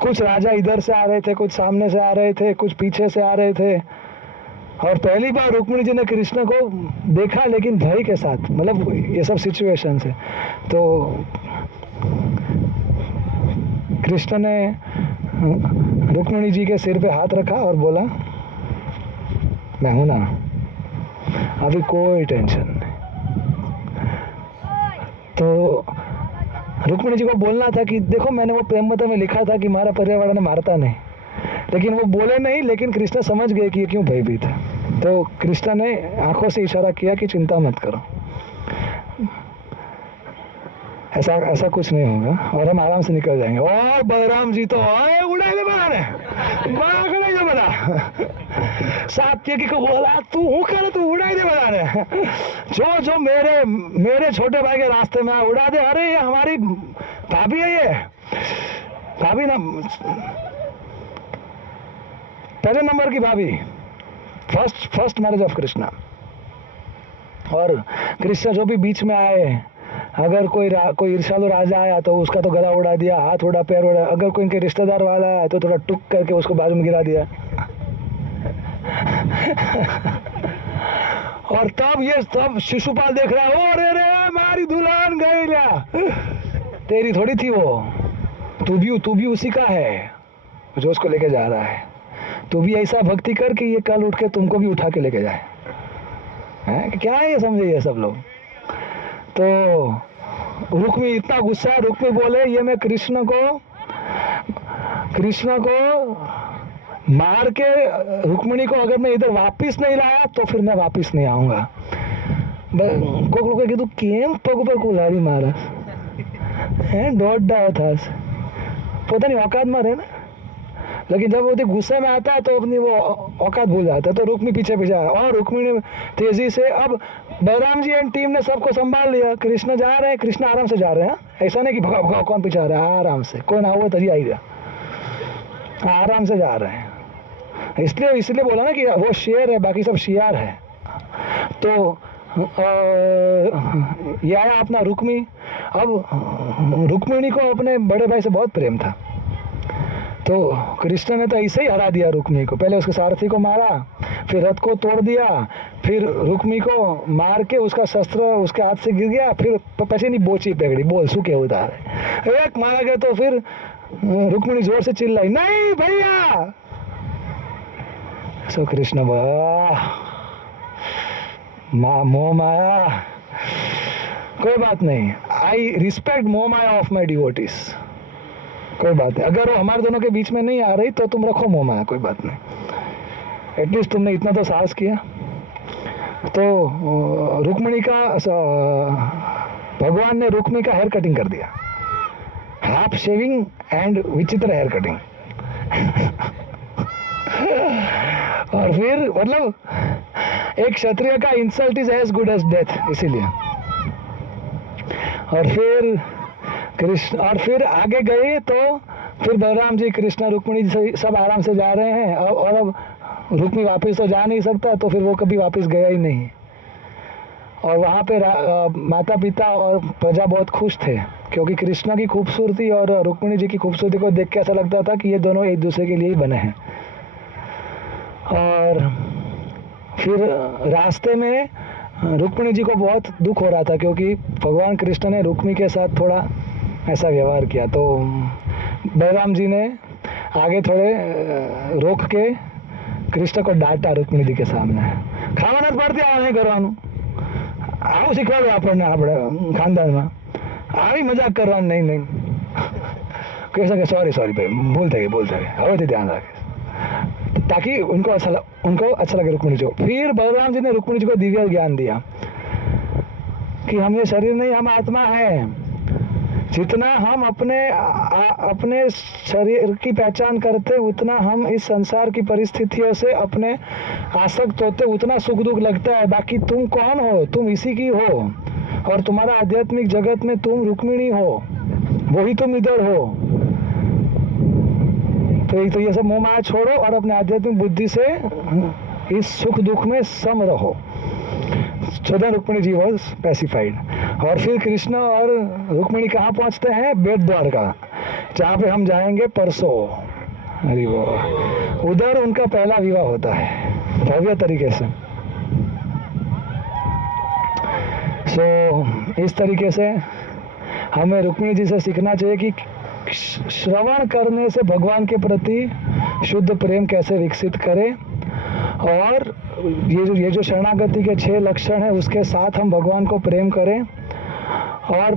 कुछ राजा इधर से आ रहे थे, कुछ सामने से आ रहे थे, कुछ पीछे से आ रहे थे। और पहली बार रुक्मिणी जी ने कृष्ण को देखा, लेकिन भय के साथ, मतलब ये सब सिचुएशन है। तो कृष्ण ने रुक्मिणी जी के सिर पे हाथ रखा और बोला, मैं हूं ना, अभी कोई टेंशन नहीं। तो रुक्मिणी जी को बोलना था कि देखो मैंने वो प्रेमवत में लिखा था कि मारा पर्यावरण ने मारता नहीं, लेकिन वो बोले नहीं। लेकिन कृष्ण समझ गए कि ये क्यों भयभीत है। तो कृष्ण ने आंखों से इशारा किया कि चिंता मत करो, ऐसा कुछ नहीं होगा और हम आराम से निकल जाएंगे। और बलराम जी तो उड़ाई दे बना रहे, बड़ा करेगा बना। सात्यकी को बोला तू हूँ कर, तू उड़ाई दे बना रहे, जो जो मेरे छोटे भाई के रास्ते में उड़ा दे। अरे ये हमारी भाभी है, ये भाभी ना, पहले नंबर की भाभी, फर्स्ट मैरिज ऑफ कृष्णा। और कृष्ण जो भी बीच में आए, अगर कोई ईर्ष्यालु राजा आया तो उसका तो गला उड़ा दिया, हाथ उड़ा, पैर उड़ा। अगर कोई इनके रिश्तेदार वाला आया तो थोड़ा टुक करके उसको बाजू में गिरा दिया। और तब शिशुपाल देख रहा है, ओ रे हमारी दुल्हन गई ला, तेरी थोड़ी थी वो, तू भी उसी का है जो उसको लेके जा रहा है। तू भी ऐसा भक्ति कर कि ये कल उठ के तुमको भी उठा के लेके जाए। हैं क्या है ये, समझे ये सब लोग। तो रुक्मी इतना गुस्सा है, रुक्मी बोले ये मैं कृष्ण को मार के रुक्मिणी को अगर मैं इधर वापिस नहीं लाया तो फिर मैं वापिस नहीं आऊंगा। कोक लोग कीधु केम पग पर कुल्हाड़ी मारस है, दौड़ था, पता नहीं औकात मारे ना। लेकिन जब वो गुस्से में आता है तो अपनी वो औकात भूल जाता है। तो रुक्मी पीछे आया और रुक्मी ने तेजी से, अब बलराम जी एंड टीम ने सबको संभाल लिया। कृष्ण जा रहे हैं, कृष्ण आराम से जा रहे हैं, ऐसा नहीं कि भगा भगा कौन पीछे आ रहा है, आराम से, कोई ना हुआ तभी आई गया, आराम से जा रहे हैं। इसलिए बोला ना कि वो शेर है, बाकी सब शियार है। तो ये आया अपना रुक्मी। अब रुक्मिणी को अपने बड़े भाई से बहुत प्रेम था, तो कृष्ण ने तो ऐसे ही हरा दिया रुक्मी को। पहले उसके सारथी को मारा, फिर रथ को तोड़ दिया, फिर रुक्मी को मार के उसका शस्त्र उसके हाथ से गिर गया, फिर पछेनी बोची पकड़ी, बोल सूखे उतार एक मारा गया। तो फिर रुक्मिणी जोर से चिल्लाई, नहीं भैया। सो कृष्ण मोह माया, कोई बात नहीं, आई रिस्पेक्ट मोह माया ऑफ माई डिवोटीज, कोई बात नहीं। अगर वो हमारे दोनों के बीच में नहीं आ रही तो तुम रखो मोह माया, कोई बात नहीं, एटलीस्ट तुमने इतना तो साहस किया। तो रुक्मिणी का, भगवान ने रुक्मिणी का हेयर कटिंग कर दिया, हाफ शेविंग एंड विचित्र हेयर कटिंग। और फिर मतलब एक क्षत्रिय का insult is as good as death, इसीलिए। और फिर आगे गए तो फिर बलराम जी, कृष्ण, रुक्मिणी सब आराम से जा रहे हैं। और अब रुक्मी वापस तो जा नहीं सकता, तो फिर वो कभी वापस गया ही नहीं। और वहाँ पे माता पिता और प्रजा बहुत खुश थे, क्योंकि कृष्ण की खूबसूरती और रुक्मिणी जी की खूबसूरती को देख के ऐसा लगता था कि ये दोनों एक दूसरे के लिए ही बने हैं। और फिर रास्ते में रुक्मिणी जी को बहुत दुख हो रहा था, क्योंकि भगवान कृष्ण ने रुक्मी के साथ थोड़ा ऐसा व्यवहार किया। तो बलराम जी ने आगे थोड़े रोक के कृष्ण को डांटा रुक्मिणी जी के सामने। खावाना જ પડતી આ નહીં કરવાનું, આવું શીખવાડ્યું આપણને આપણે ખાનદાનમાં, આવી મજાક કરવાનું નહીં। कृष्ण के सॉरी भाई, भूल થઈ गई, हवेથી ध्यान रखे, ताकि उनको अच्छा लगे रुक्मिणी जी को। फिर बलराम जी ने रुक्मिणी जी को दिव्य ज्ञान दिया कि हम ये शरीर नहीं, हम आत्मा है। जितना हम अपने शरीर की पहचान करते उतना हम इस संसार की परिस्थितियों से अपने आसक्त होते, उतना सुख दुख लगता है। बाकी तुम कौन हो? तुम इसी की हो, और तुम्हारा आध्यात्मिक जगत में तुम रुक्मिणी हो, वही तुम इधर हो। तो ये सब मोह माया छोड़ो और अपने आध्यात्मिक बुद्धि से इस सुख दुख में सम रहो। So then Rukmini ji was pacified. और फिर कृष्ण और रुक्मिणी कहाँ पहुँचते हैं? बेट द्वारका, जहाँ पे हम जाएंगे परसों। अरे वो उधर उनका पहला विवाह होता है भव्य तरीके से। सो इस तरीके से हमें रुक्मिणी जी से सीखना चाहिए कि श्रवण करने से भगवान के प्रति शुद्ध प्रेम कैसे विकसित करें, और ये जो शरणागति के 6 लक्षण हैं उसके साथ हम भगवान को प्रेम करें, और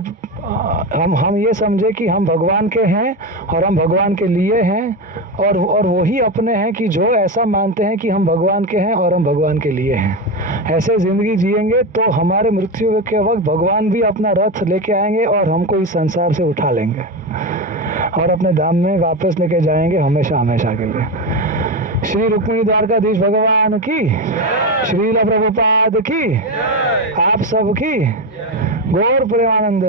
हम ये समझे कि हम भगवान के हैं और हम भगवान के लिए हैं, और वही अपने हैं कि जो ऐसा मानते हैं कि हम भगवान के हैं और हम भगवान के लिए हैं। ऐसे ज़िंदगी जिएंगे तो हमारे मृत्यु के वक्त भगवान भी अपना रथ लेके आएंगे और हमको इस संसार से उठा लेंगे और अपने धाम में वापस लेके जाएंगे हमेशा हमेशा के लिए। श्री रुक्मिणी द्वारकाधीश भगवान की, श्रील प्रभुपाद की, आप सब की गौर प्रेमानंद।